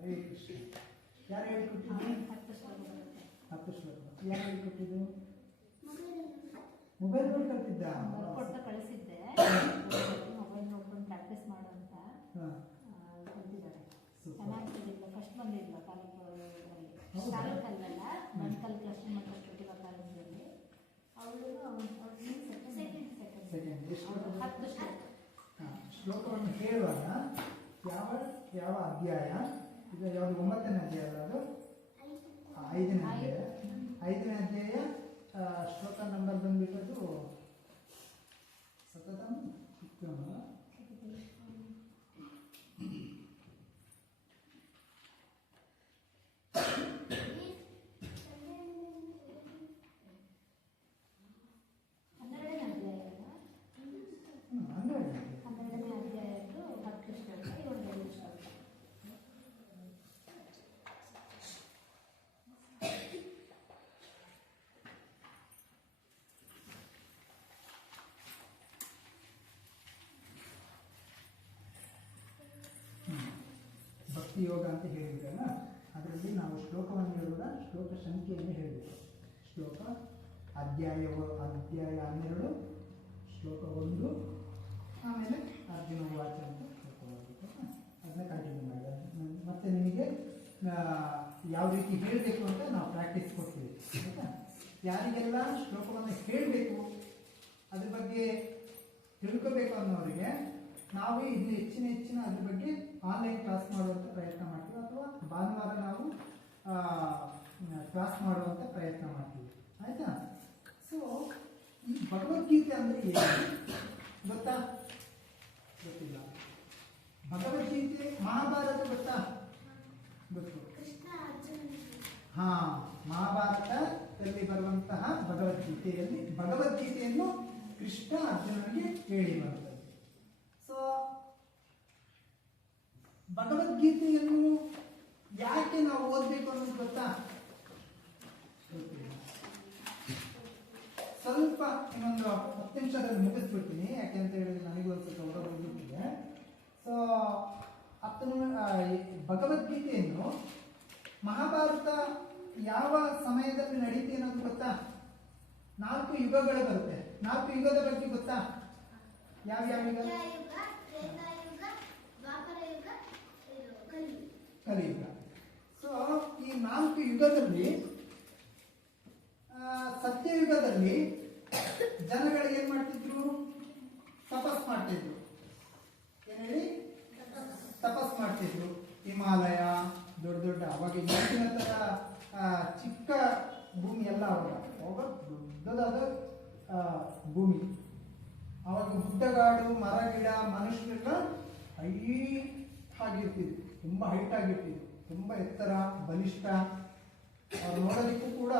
ಹರೇ ಕೃಷ್ಣ. ಯಾರು ಹೇಳಿಕೊಟ್ಟಿದ್ದು? 10 ಶ್ಲೋಕ ಬರುತ್ತೆ. 10 ಶ್ಲೋಕ. ಯಾರು ಹೇಳಿಕೊಟ್ಟಿದ್ದು? ಮೊಬೈಲ್ ನೋಡಿ ಕಲ್ತಿದ್ದ? ಕೊಟ್ಟು ಕಳಿಸಿದ್ದೆ, ಮೊಬೈಲ್ ನೋಡ್ಕೊಂಡು ಪ್ರಾಕ್ಟೀಸ್ ಮಾಡು ಅಂತ ಹಾಂ, ಕಲ್ತಿದ್ದಾರೆ. ಸೂಪರ್. ಚೆನ್ನಾಗಿಲ್ಲ, ಫಸ್ಟ್ ಬಂದಿಲ್ಲ ತಾಲೂಕು ಇದರಲ್ಲಿ, ಹೌದಾ? ತಾಲೂಕಲ್ಲ ಮೆಡಿಕಲ್ ಕ್ಲಸ್ಟರ್ ಮತ್ತು ಪ್ರತಿಭಾ ಕಾಲೇಜಲ್ಲಿ. ಅವಳು ಸೆಕೆಂಡ್ ಸೆಕೆಂಡ್. ಎಷ್ಟು ಶ್ಲೋಕ? 10 ಶ್ಲೋಕ. ಹಾಂ, ಶ್ಲೋಕವನ್ನು ಹೇಳುವಾಗ ಯಾವ ಯಾವ ಅಧ್ಯಾಯ ಇದು? ಯಾವುದು 9ನೇ ಅಧ್ಯಾಯ ಅಲ್ಲ ಅದು? 5ನೇ ಅಧ್ಯಾಯ. 5ನೇ ಅಧ್ಯಾಯ ಶ್ಲೋಕ ನಂಬರ್ ಬಂದ್ಬಿಟ್ಟದು ಸತತಂ ಉತ್ತಮ. ಅಂದರೆ 12ನೇ ಅಧ್ಯಾಯದ್ದು 10 ಶ್ಲೋಕ, ಇವಳು 5 ಶ್ಲೋಕ. ಭಕ್ತಿ ಯೋಗ ಅಂತ ಹೇಳಿದ್ರಲ್ಲ, ಅದರಲ್ಲಿ ನಾವು ಶ್ಲೋಕವನ್ನು ಹೇಳುವಾಗ ಶ್ಲೋಕ ಸಂಖ್ಯೆಯನ್ನು ಹೇಳಬೇಕು. ಶ್ಲೋಕ ಅಧ್ಯಾಯ 12, ಶ್ಲೋಕ 1, ಆಮೇಲೆ ಅರ್ಜುನ ವಾಚ ಅಂತ ಶ್ಲೋಕ ಬರಬೇಕು. ಅದನ್ನ ಕಂಟಿನ್ಯೂ ಮಾಡಿ. ಮತ್ತೆ ನಿಮಗೆ ಯಾವ ರೀತಿ ಹೇಳಬೇಕು ಅಂತ ನಾವು ಪ್ರಾಕ್ಟೀಸ್ ಕೊಡ್ತೀವಿ, ಆಯಿತಾ? ಯಾರಿಗೆಲ್ಲ ಶ್ಲೋಕವನ್ನು ಹೇಳಬೇಕು, ಅದ್ರ ಬಗ್ಗೆ ತಿಳ್ಕೋಬೇಕು ಅನ್ನೋರಿಗೆ ನಾವು ಇನ್ನು ಹೆಚ್ಚಿನ ಅದ್ರ ಬಗ್ಗೆ ಆನ್ಲೈನ್ ಕ್ಲಾಸ್ ಮಾಡುವಂಥ ಪ್ರಯತ್ನ ಮಾಡ್ತೀವಿ, ಅಥವಾ ಭಾನುವಾರ ನಾವು ಕ್ಲಾಸ್ ಮಾಡುವಂಥ ಪ್ರಯತ್ನ ಮಾಡ್ತೀವಿ, ಆಯಿತಾ? ಸೊ ಈ ಭಗವದ್ಗೀತೆ ಅಂದರೆ ಏನು ಗೊತ್ತಾ? ಗೊತ್ತಿಲ್ಲ. ಭಗವದ್ಗೀತೆ ಮಹಾಭಾರತ ಗೊತ್ತಾ? ಗೊತ್ತು. ಕೃಷ್ಣ ಅರ್ಜುನ ಹಾಂ, ಮಹಾಭಾರತದಲ್ಲಿ ಬರುವಂತಹ ಭಗವದ್ಗೀತೆಯಲ್ಲಿ ಭಗವದ್ಗೀತೆಯನ್ನು ಕೃಷ್ಣ ಅರ್ಜುನನಿಗೆ ಹೇಳಿರುವಂಥದ್ದು. ಸೊ ಭಗವದ್ಗೀತೆಯನ್ನು ಯಾಕೆ ನಾವು ಓದಬೇಕು ಅನ್ನೋದು ಗೊತ್ತಾ? ಗೊತ್ತಿಲ್ಲ. ಸ್ವಲ್ಪ ಇನ್ನೊಂದು 10 ನಿಮಿಷದಲ್ಲಿ ಮುಗಿಸ್ಬಿಡ್ತೀನಿ, ಯಾಕೆ ಅಂತ ಹೇಳಿದ್ರೆ ನನಗೂ ಒಂದು ಸ್ವಲ್ಪ ಹೊರಗೋಗ್ಬಿಟ್ಟಿದೆ. ಸೊ ಭಗವದ್ಗೀತೆಯನ್ನು ಮಹಾಭಾರತ ಯಾವ ಸಮಯದಲ್ಲಿ ನಡೀತಿ ಅನ್ನೋದು ಗೊತ್ತಾ? 4 ಯುಗಗಳು ಬರುತ್ತೆ. 4 ಯುಗದ ಬಗ್ಗೆ ಗೊತ್ತಾ? ಯಾವ್ಯಾವ ಯುಗ? ಸತ್ಯಯುಗ, ತ್ರೇತಾಯುಗ, ದ್ವಾಪರ ಯುಗ, ಕಲಿಯುಗ. ಕಲಿಯುಗ. ಸೊ ಈ 4 ಯುಗದಲ್ಲಿ ಸತ್ಯಯುಗದಲ್ಲಿ ಜನಗಳು ಏನ್ ಮಾಡ್ತಿದ್ರು? ತಪಸ್ ಮಾಡ್ತಿದ್ರು. ಏನ್ ಹೇಳಿ? ತಪಸ್ ಮಾಡ್ತಿದ್ರು. ಹಿಮಾಲಯ ದೊಡ್ಡ ದೊಡ್ಡ, ಅವಾಗ ಇವತ್ತಿನ ತರ ಚಿಕ್ಕ ಭೂಮಿ ಎಲ್ಲ ಅವಾಗ ದೊಡ್ಡದಾದ ಭೂಮಿ. ಅವಾಗ ಗುಡ್ಡಗಾಡು, ಮರ ಗಿಡ, ಮನುಷ್ಯರೆಲ್ಲ ಹೈಟ್ ಆಗಿರ್ತಿದ್ರು, ತುಂಬ ಹೈಟ್ ಆಗಿರ್ತಿದ್ರು, ತುಂಬ ಎತ್ತರ, ಬಲಿಷ್ಠ. ಅವ್ರು ನೋಡೋದಕ್ಕೂ ಕೂಡ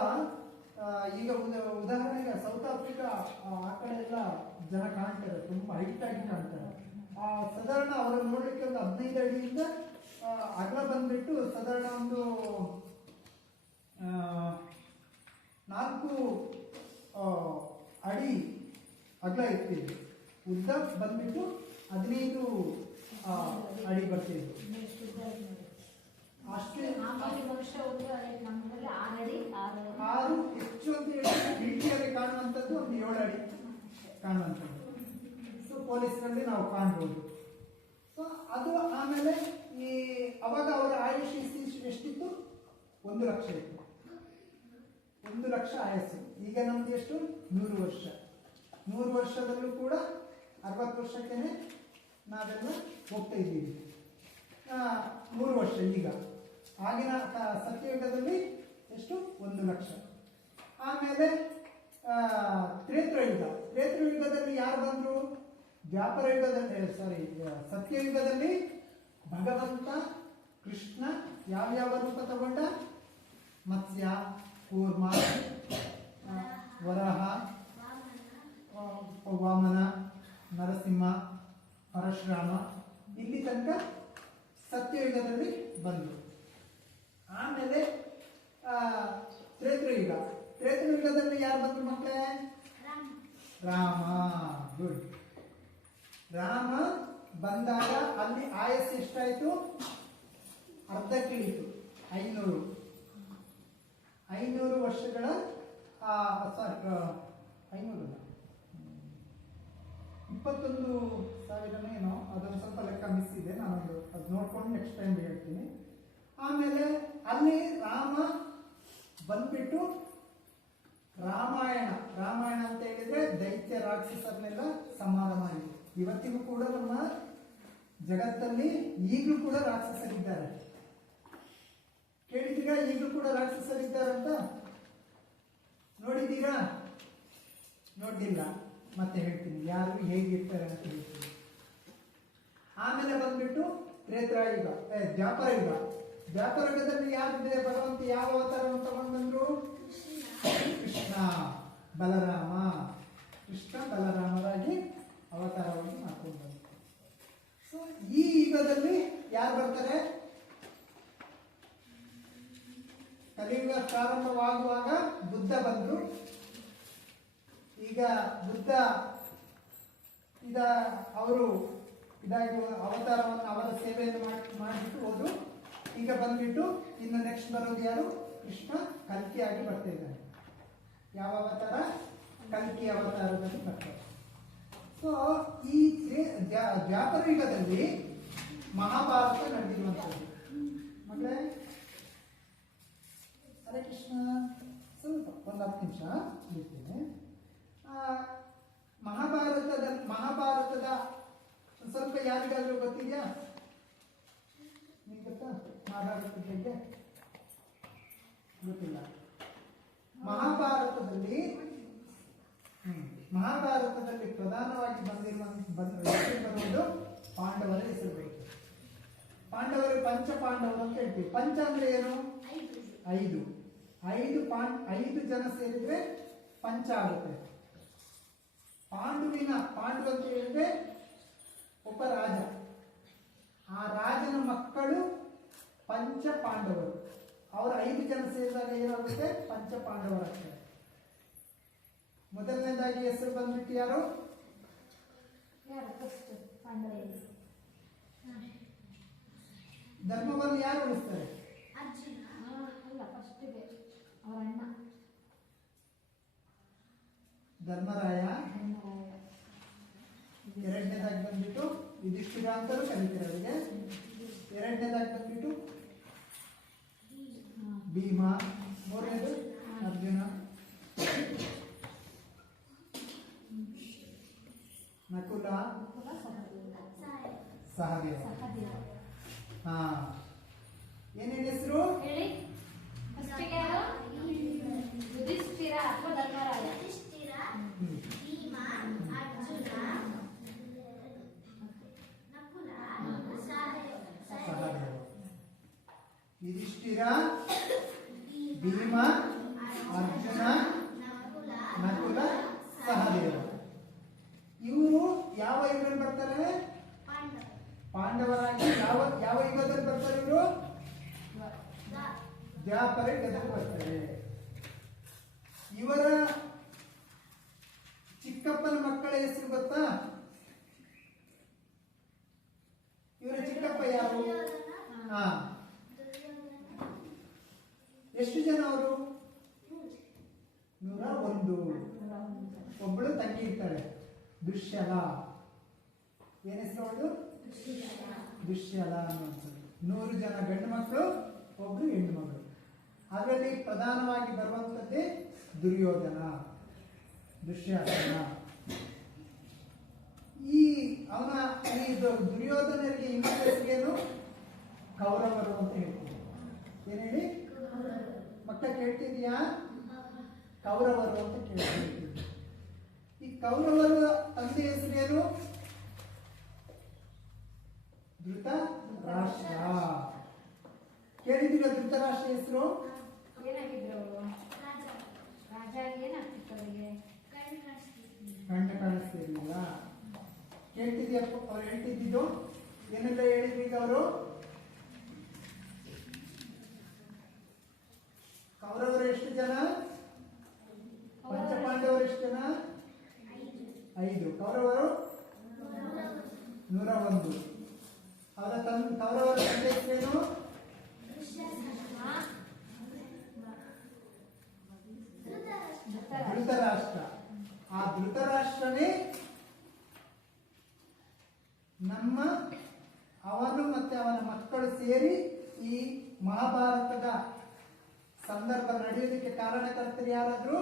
ಈಗ ಉದಾಹರಣೆಗೆ ಸೌತ್ ಆಫ್ರಿಕಾ ಆ ಕಡೆ ಎಲ್ಲ ಜನ ಕಾಣ್ತಾರೆ, ತುಂಬ ಹೈಟ್ ಆಗಿ ಕಾಣ್ತಾರೆ. ಸಾಧಾರಣ ಅವರನ್ನು ನೋಡಲಿಕ್ಕೆ ಒಂದು 15 ಅಡಿಯಿಂದ ಅಗಲ ಬಂದ್ಬಿಟ್ಟು ಸಾಧಾರಣ ಒಂದು 4 ಅಡಿ ಅಗಲ ಇರ್ತಿದ್ರು. ಉದ್ದ ಬಂದ್ಬಿಟ್ಟು 15 ಅಡಿ ಬರ್ತಿದ್ರು. ಅಷ್ಟೇ. ಆಮೇಲೆ ವರ್ಷ ನಮ್ಮಲ್ಲಿ 6 ಅಡಿ 6 ಹೆಚ್ಚು ಅಂತ ಹೇಳಿ ಮಿಲಿಟರಿಯಲ್ಲಿ ಕಾಣುವಂಥದ್ದು ಒಂದು 7 ಅಡಿ ಕಾಣುವಂಥದ್ದು. ಸೊ ಪೊಲೀಸ್ನಲ್ಲಿ ನಾವು ಕಾಣ್ಬೋದು. ಸೊ ಅದು ಆಮೇಲೆ ಈ ಅವಾಗ ಅವರ ಆಯುಷ್ ಎಷ್ಟಿತ್ತು? 1 ಲಕ್ಷ ಇತ್ತು. 1 ಲಕ್ಷ ಆಯಸ್ಸು. ಈಗ ನಮ್ದು ಎಷ್ಟು? 100 ವರ್ಷ. 100 ವರ್ಷದಲ್ಲೂ ಕೂಡ 60 ವರ್ಷಕ್ಕೇನೆ ನಾವೆಲ್ಲ ಹೋಗ್ತಾ ಇದ್ದೀವಿ. 100 ವರ್ಷ. ಈಗ ಆಗಿನ ಸತ್ಯಯುಗದಲ್ಲಿ ಎಷ್ಟು? 1 ಲಕ್ಷ. ಆಮೇಲೆ ತ್ರೇತಾಯುಗ. ತ್ರೇತಾಯುಗದಲ್ಲಿ ಯಾರು ಬಂದರು? ದ್ವಾಪರ ಯುಗದಲ್ಲಿ, ಸತ್ಯಯುಗದಲ್ಲಿ ಭಗವಂತ ಕೃಷ್ಣ ಯಾವ್ಯಾವ ರೂಪ ತಗೊಂಡ? ಮತ್ಸ್ಯ, ಕೂರ್ಮ, ವರಾಹ, ವಾಮನ, ನರಸಿಂಹ, ಪರಶುರಾಮ, ಇಲ್ಲಿ ತನಕ ಸತ್ಯಯುಗದಲ್ಲಿ ಬಂದರು. ಆಮೇಲೆ ತ್ರೇತಾಯುಗ. ತ್ರೇತಾಯುಗದಲ್ಲಿ ಯಾರು ಬಂದರು ಮಕ್ಕಳೇ? ರಾಮ. ಗುಡ್. ರಾಮ ಬಂದಾಗ ಅಲ್ಲಿ ಆಯಸ್ಸು ಎಷ್ಟಾಯಿತು? ಅರ್ಧಕ್ಕೆ ವರ್ಷಗಳ ಸಾರಿ 500 21,000 ಏನೋ ಅದೊಂದು ಸ್ವಲ್ಪ ಲೆಕ್ಕ ಮಿಸ್ ಇದೆ. ನಾನೊಂದು ಅದು ನೋಡ್ಕೊಂಡು ನೆಕ್ಸ್ಟ್ ಟೈಮ್ ಹೇಳ್ತೀನಿ. ಆಮೇಲೆ ಅಲ್ಲಿ ರಾಮ ಬಂದ್ಬಿಟ್ಟು ರಾಮಾಯಣ ಅಂತ ಹೇಳಿದ್ರೆ ದೈತ್ಯ ರಾಕ್ಷಸರನ್ನೆಲ್ಲ ಸಂಹಾರ ಮಾಡಿದೆ. ಇವತ್ತಿಗೂ ಕೂಡ ನಮ್ಮ ಜಗತ್ತಲ್ಲಿ ಈಗಲೂ ಕೂಡ ರಾಕ್ಷಸರಿದ್ದಾರೆ. ಕೇಳಿದ್ದೀರಾ? ಈಗಲೂ ಕೂಡ ರಾಕ್ಷಸರಿದ್ದಾರಂತ ನೋಡಿದ್ದೀರಾ? ನೋಡಿಲ್ಲ. ಮತ್ತೆ ಹೇಳ್ತೀನಿ ಯಾರು ಹೇಗಿರ್ತಾರೆ ಅಂತ ಹೇಳ್ತೀನಿ. ಆಮೇಲೆ ಬಂದ್ಬಿಟ್ಟು ತ್ರೇತಾಯುಗ, ದ್ವಾಪರ ಯುಗ. ದ್ವಾಪರ ಯುಗದಲ್ಲಿ ಯಾರಿದೆ? ಭಗವಂತ ಯಾವ ಅವತಾರವನ್ನು ತಗೊಂಡು ಬಂದ್ರು? ಕೃಷ್ಣ ಬಲರಾಮರಾಗಿ ಅವತಾರವನ್ನು ಮಾಡ್ಕೊಂಡು ಬಂದರು. ಸೊ ಈ ಯುಗದಲ್ಲಿ ಯಾರು ಬರ್ತಾರೆ? ಕಲಿಯುಗ ಪ್ರಾರಂಭವಾಗುವಾಗ ಬುದ್ಧ ಬಂದ್ರು. ಈಗ ಬುದ್ಧ ಅವರು ಇದಾಗಿ ಅವತಾರವನ್ನು ಅವರ ಸೇವೆಯನ್ನು ಮಾಡಿಬಿಟ್ಟು ಹೋದ್ರು. ಈಗ ಬಂದ್ಬಿಟ್ಟು ಇನ್ನು ನೆಕ್ಸ್ಟ್ ಬರೋದು ಯಾರು? ಕೃಷ್ಣ ಕಲ್ಕಿಯಾಗಿ ಬರ್ತಾ ಇದ್ದಾನೆ. ಯಾವ ಅವತಾರ? ಕಲ್ಕಿ ಅವತಾರದಲ್ಲಿ ಬರ್ತಾರೆ. ಸೊ ಈ ದ್ವಾಪರ ಯುಗದಲ್ಲಿ ಮಹಾಭಾರತ ನಡೆದಿರುವಂಥದ್ದು. ಮಕ್ಕಳೇ ಹರೇ ಕೃಷ್ಣ. ಸ್ವಲ್ಪ ಒಂದು 10 ನಿಮಿಷ ಬಿಡ್ತೇನೆ. ಮಹಾಭಾರತದ ಸ್ವಲ್ಪ ಯಾರಿಗಾದ್ರೂ ಗೊತ್ತಿದೆಯಾ? ನಿಮ್ಗೆ ಗೊತ್ತಾ ಮಹಾಭಾರತದ ಬಗ್ಗೆ? ಗೊತ್ತಿಲ್ಲ. ಮಹಾಭಾರತದಲ್ಲಿ ಪ್ರಧಾನವಾಗಿ ಬರುವುದು ಪಾಂಡವರ ಹೆಸರು ಬರುತ್ತೆ. ಪಾಂಡವರು ಪಂಚ ಪಾಂಡವರು ಅಂತ ಹೇಳ್ತೀವಿ. ಪಂಚ ಅಂದ್ರೆ ಏನು? 5 ಜನ ಸೇರಿದ್ರೆ ಪಂಚ ಆಗುತ್ತೆ. ಪಾಂಡು ಅಂತ ಹೇಳಿದ್ರೆ ಒಬ್ಬ ರಾಜ. ಆ ರಾಜನ ಮಕ್ಕಳು ಪಂಚ ಪಾಂಡವರು. ಅವರು 5 ಜನ ಸೇರಿದಾಗ ಏನಾಗುತ್ತೆ? ಪಂಚ ಪಾಂಡವರಾಗ್ತಾರೆ. ಮೊದಲನೇದಾಗಿ ಹೆಸರು ಬಂದ್ಬಿಟ್ಟು ಯಾರು? ಧರ್ಮವನ್ನು ಯಾರು ಉಳಿಸ್ತಾರೆ? ಧರ್ಮರಾಯ. ಎರಡನೇದಾಗಿ ಬಂದ್ಬಿಟ್ಟು ಯುಧಿಷ್ಠಿರ ಅಂತಲೂ ಕರೀತಾರೆ ಅವರಿಗೆ. ಎರಡನೇದಾಗಿ ಬಂದ್ಬಿಟ್ಟು ಭೀಮ. ಮೂರನೇದು ಅರ್ಜುನ. ನಕುಲ, ಸಹದೇವ. ಹಾ, ಏನೇನು ಹೆಸರು ಹೇಳಿ? ಯುಧಿಷ್ಠಿರ ಅಥವಾ ಧರ್ಮರಾಯ? ಭೀಮ, ಅರ್ಜುನ, ನಕುಲ, ಸಹದೇವ. ಯುಧಿಷ್ಠಿರ, ಭೀಮ, ಅರ್ಜುನ, ನಕುಲ, ಸಹದೇವ. ಇವರು ಯಾವ ಯುಗದಲ್ಲಿ ಬರ್ತಾರೆ? ಪಾಂಡವರಾಗಿ. ಯಾವ ಯುಗದಲ್ಲಿ ಬರ್ತಾರೆ ಇವರು? ದ್ವಾಪರ ಯುಗದಲ್ಲಿ ಬರ್ತಾರೆ. ಇವರ ಚಿಕ್ಕಪ್ಪನ ಮಕ್ಕಳ ಹೆಸರು ಗೊತ್ತಾ? ಇವರ ಚಿಕ್ಕಪ್ಪ ಯಾರು? ಹಾ, ಎಷ್ಟು ಜನ ಅವರು? 101. ಒಬ್ಬಳು ತಂಗಿ ಇರ್ತಾಳೆ, ದುಶ್ಯಲ. ಏನ್ ಹೆಸರು ಅವಳು? ದುಶ್ಯಲ ಅನ್ನುವಂಥದ್ದು. 100 ಜನ ಗಂಡು ಮಕ್ಕಳು, ಒಬ್ರು ಹೆಣ್ಣು ಮಗಳು. ಅದರಲ್ಲಿ ಪ್ರಧಾನವಾಗಿ ಬರುವಂಥದ್ದೇ ದುರ್ಯೋಧನ, ದುಶ್ಯಾಸನ. ಈ ದುರ್ಯೋಧನರಿಗೆ ಇನ್ನೊಂದು ಹೆಸರೇನು? ಕೌರವರು ಅಂತ ಹೇಳ್ತೀವಿ. ಏನ್ ಹೇಳಿ ಮಕ್ಕಳ? ಕೇಳ್ತಿದ್ಯಾ? ಕೌರವರು ಅಂತ ಕೇಳ್ತಿದ್ವಿ. ಈ ಕೌರವರ ತಂದೆ ಹೆಸರೇನು? ಧೃತರಾಷ್ಟ್ರ. ಕೇಳಿದ್ದೀರ ಧೃತರಾಷ್ಟ್ರ ಹೆಸರು? ಏನಾಗಿದ್ರು ಅವರು? ರಾಜ. ಏನಾಗ್ತಿತ್ತು ಅವರಿಗೆ? ಗಂಡ ಕಾಣಿಸ್ತಿರ್ಲಿಲ್ಲ. ಕೇಳ್ತಿದ್ಯಪ್ಪ ಅವ್ರು ಹೇಳ್ತಿದ್ದು ಏನೆಲ್ಲ ಹೇಳಿದ್ರು ಈಗ ಅವರು? ಕೌರವರು ಎಷ್ಟು ಜನ? ಪಂಚಪಾಂಡವರು ಎಷ್ಟು ಜನ? 5. ಕೌರವರು 101. ಕೌರವರ ತಂದೆ ಹೆಸರೇನು? ಸೇರಿ ಈ ಮಹಾಭಾರತದ ಸಂದರ್ಭ ನಡೆಯೋದಕ್ಕೆ ಕಾರಣಕರ್ತರು ಯಾರಾದ್ರು?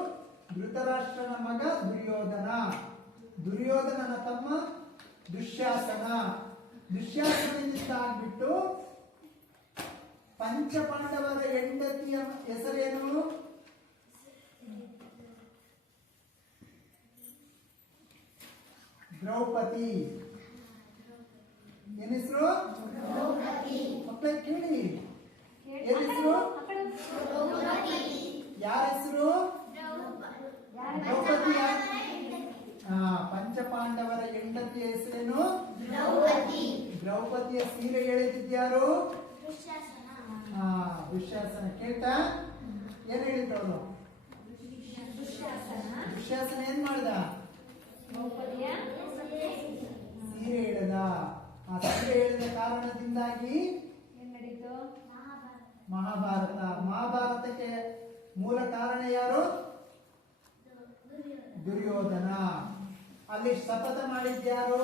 ಧೃತರಾಷ್ಟ್ರನ ಮಗ ದುರ್ಯೋಧನ, ದುರ್ಯೋಧನನ ತಮ್ಮ ದುಶ್ಯಾಸನ. ದುಶ್ಯಾಸನದಿಂದ ಆಗ್ಬಿಟ್ಟು ಪಂಚಪಾಂಡವರ ಹೆಂಡತಿಯ ಹೆಸರೇನು? ದ್ರೌಪದಿ. ಏನ್ ಹೆಸರು? ಮಕ್ಕಳ ಕೇಳಿ, ಏನ್ ಹೆಸರು? ಯಾರ ಹೆಸರು? ದ್ರೌಪದಿ. ಪಂಚಪಾಂಡವರ ಹೆಂಡತಿಯ ಹೆಸರೇನು? ದ್ರೌಪದಿಯ ಸೀರೆ ಎಳೆದಿದ್ಯಾರು? ದುಶ್ಯಾಸನ. ಕೇಳ್ತಾ? ಏನ್ ಹೇಳಿದ್ರು ಅವನು? ದುಶ್ಯಾಸನ ಏನ್ ಮಾಡ್ದ? ಸೀರೆ ಎಳೆದ. ಆ ಸೀರೆ ಎಳೆದ ಕಾರಣದಿಂದಾಗಿ ಮಹಾಭಾರತ. ಮಹಾಭಾರತಕ್ಕೆ ಮೂಲ ಕಾರಣ ಯಾರು? ದುರ್ಯೋಧನ. ಅಲ್ಲಿ ಶಪಥ ಮಾಡಿದ್ಯಾರು?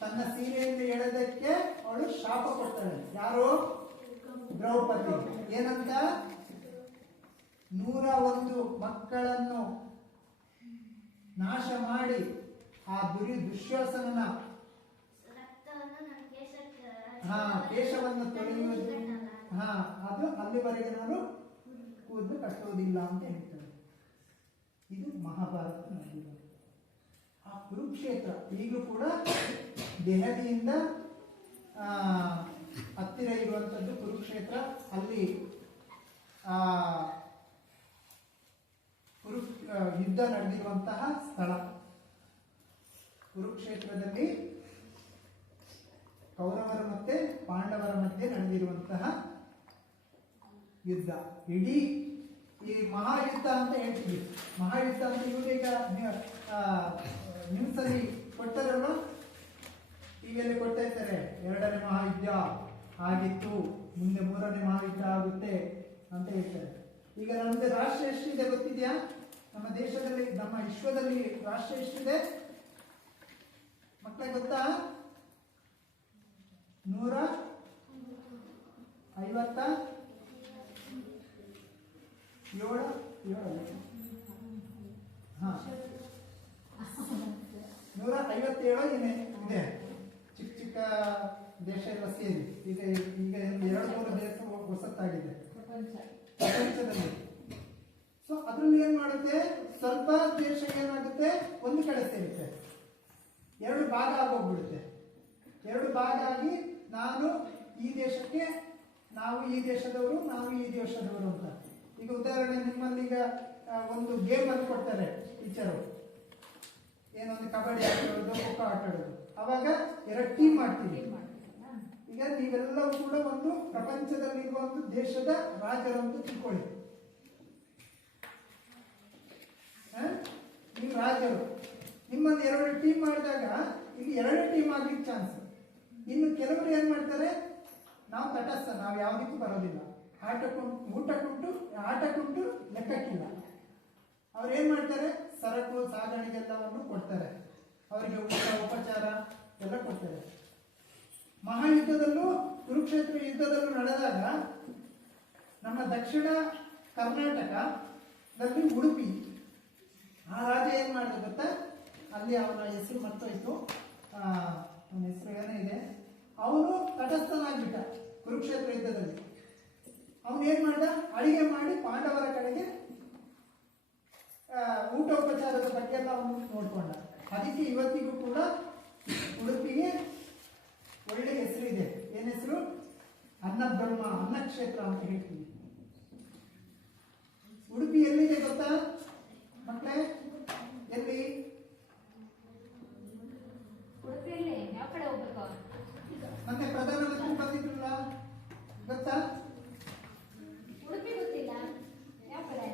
ತನ್ನ ಸೀರೆಯಿಂದ ಎಳೆದಕ್ಕೆ ಅವಳು ಶಾಪ ಕೊಡ್ತಾಳೆ. ಯಾರು? ದ್ರೌಪದಿ. ಏನಂತ? 101 ಮಕ್ಕಳನ್ನು ನಾಶ ಮಾಡಿ ಆ ದುಶ್ಯಾಸನನ ಕೇಶವನ್ನು ತೊಳೆಯುವುದು, ಅದು ಅಲ್ಲಿವರೆಗೆ ನಾನು ಕೂದಲು ಕಟ್ಟುವುದಿಲ್ಲ ಅಂತ ಹೇಳ್ತಾರೆ. ಇದು ಮಹಾಭಾರತ ನಡೆದಿದೆ. ಆ ಕುರುಕ್ಷೇತ್ರ ಈಗಲೂ ಕೂಡ ದೆಹಲಿಯಿಂದ ಹತ್ತಿರ ಇರುವಂಥದ್ದು ಕುರುಕ್ಷೇತ್ರ. ಅಲ್ಲಿ ಯುದ್ಧ ನಡೆದಿರುವಂತಹ ಸ್ಥಳ. ಕುರುಕ್ಷೇತ್ರದಲ್ಲಿ ಕೌರವರ ಮತ್ತೆ ಪಾಂಡವರ ಮಧ್ಯೆ ನಡೆದಿರುವಂತಹ ಯುದ್ಧ. ಇಡೀ ಈ ಮಹಾಯುದ್ಧ ಅಂತ ಹೇಳ್ತೀವಿ. ಮಹಾಯುದ್ಧ ಅಂತ ಇವಾಗ ನ್ಯೂಸ್ ಅಲ್ಲಿ ಕೊಡ್ತಾರಲ್ವ, ಟಿವಿಯಲ್ಲಿ ಕೊಡ್ತಾ ಇರ್ತಾರೆ. 2ನೇ ಮಹಾಯುದ್ಧ ಆಗಿತ್ತು, ಮುಂದೆ 3ನೇ ಮಹಾಯುದ್ಧ ಆಗುತ್ತೆ ಅಂತ ಹೇಳ್ತಾರೆ. ಈಗ ನಮ್ದು ರಾಷ್ಟ್ರ ಎಷ್ಟಿದೆ ಗೊತ್ತಿದೆಯಾ? ನಮ್ಮ ದೇಶದಲ್ಲಿ, ನಮ್ಮ ವಿಶ್ವದಲ್ಲಿ ರಾಷ್ಟ್ರ ಎಷ್ಟಿದೆ ಮಕ್ಕಳಿಗೆ ಗೊತ್ತಾ? 157 ಏನೇ ಇದೆ. ಚಿಕ್ಕ ಚಿಕ್ಕ ದೇಶ ಎಲ್ಲ ಸೇರಿ ಈಗ 2-3 ದೇಶ ಹೊಸತ್ತಾಗಿದೆ ಪ್ರಪಂಚದಲ್ಲಿ. ಸೊ ಅದ್ರಲ್ಲಿ ಏನ್ ಮಾಡುತ್ತೆ? ಸ್ವಲ್ಪ ದೇಶ ಏನಾಗುತ್ತೆ, ಒಂದು ಕಡೆ ಸೇರುತ್ತೆ, 2 ಭಾಗ ಆಗೋಗ್ಬಿಡುತ್ತೆ. 2 ಭಾಗ ಆಗಿ ನಾನು ಈ ದೇಶಕ್ಕೆ, ನಾವು ಈ ದೇಶದವರು, ನಾವು ಈ ದೇಶದವರು ಅಂತ. ಈಗ ಉದಾಹರಣೆ, ನಿಮ್ಮಲ್ಲಿ ಈಗ ಒಂದು ಗೇಮ್ ಅಂತ ಕೊಡ್ತಾರೆ ಟೀಚರು, ಏನೊಂದು ಕಬಡ್ಡಿ ಆಟ ಆಡೋದು, ಖೋಖೋ ಆಟ ಆಡೋದು. ಅವಾಗ 2 ಟೀಮ್ ಮಾಡ್ತೀವಿ. ಈಗ ನೀವೆಲ್ಲವೂ ಕೂಡ ಒಂದು ಪ್ರಪಂಚದಲ್ಲಿರುವ ಒಂದು ದೇಶದ ರಾಜರು ಅಂತ ತಿಳ್ಕೊಳ್ಳಿ. ನೀವು ರಾಜರು. ನಿಮ್ಮನ್ನು 2 ಟೀಮ್ ಮಾಡಿದಾಗ ಇಲ್ಲಿ 2 ಟೀಮ್ ಆಗ್ಲಿಕ್ಕೆ ಚಾನ್ಸ್. ಇನ್ನು ಕೆಲವರು ಏನ್ ಮಾಡ್ತಾರೆ, ನಾವು ತಟಸ್ಥ, ನಾವು ಯಾವುದಕ್ಕೂ ಬರೋದಿಲ್ಲ, ಆಟಕ್ಕುಂಟು ಲೆಕ್ಕಕ್ಕಿಲ್ಲ. ಅವ್ರು ಏನ್ ಮಾಡ್ತಾರೆ, ಸರಕು ಸಾಗಣೆಗೆಲ್ಲವನ್ನು ಕೊಡ್ತಾರೆ, ಅವರಿಗೆ ಊಟ ಉಪಚಾರ ಎಲ್ಲ ಕೊಡ್ತಾರೆ. ಮಹಾಯುದ್ಧದಲ್ಲೂ ಕುರುಕ್ಷೇತ್ರ ಯುದ್ಧದಲ್ಲೂ ನಡೆದಾಗ ನಮ್ಮ ದಕ್ಷಿಣ ಕರ್ನಾಟಕದಲ್ಲಿ ಉಡುಪಿ ಆ ರಾಜ ಏನ್ ಮಾಡಿದ ಗೊತ್ತಾ? ಅಲ್ಲಿ ಅವನ ಹೆಸರು ಮತ್ತೋಯ್ತು, ಅವನ ಹೆಸರು ಏನೇ ಇದೆ, ಅವನು ತಟಸ್ಥನಾಗ್ಬಿಟ್ಟ ಕುರುಕ್ಷೇತ್ರ ಯುದ್ಧದಲ್ಲಿ. ಅವನು ಏನ್ ಮಾಡ್ದ, ಅಡಿಗೆ ಮಾಡಿ ಪಾಂಡವರ ಕಡೆಗೆ ಊಟ ಉಪಚಾರದ ಬಗ್ಗೆ ಎಲ್ಲ ಅವನು ನೋಡ್ಕೊಂಡ. ಅದಕ್ಕೆ ಇವತ್ತಿಗೂ ಕೂಡ ಉಡುಪಿಗೆ ಒಳ್ಳೆ ಹೆಸರಿದೆ. ಏನ್ ಹೆಸರು? ಅನ್ನಬ್ರಹ್ಮ, ಅನ್ನಕ್ಷೇತ್ರ ಅಂತ ಹೇಳ್ತೀವಿ. ಉಡುಪಿ ಎಲ್ಲಿದೆ ಗೊತ್ತಾ ಮಕ್ಕಳೇ? ಎಲ್ಲಿ? ಉಡುಪಿಯಲ್ಲಿ ಯಾವ ಕಡೆ ಹೋಗ್ಬೇಕು? ಮತ್ತೆ ಪ್ರಧಾನಮಂತ್ರಿ ಬಂದಿದ್ರಲ್ಲ, ಗೊತ್ತಾ? ಉಡುಪಿ ಗೊತ್ತಿಲ್ಲ, ಯಾವ ಕಡೆ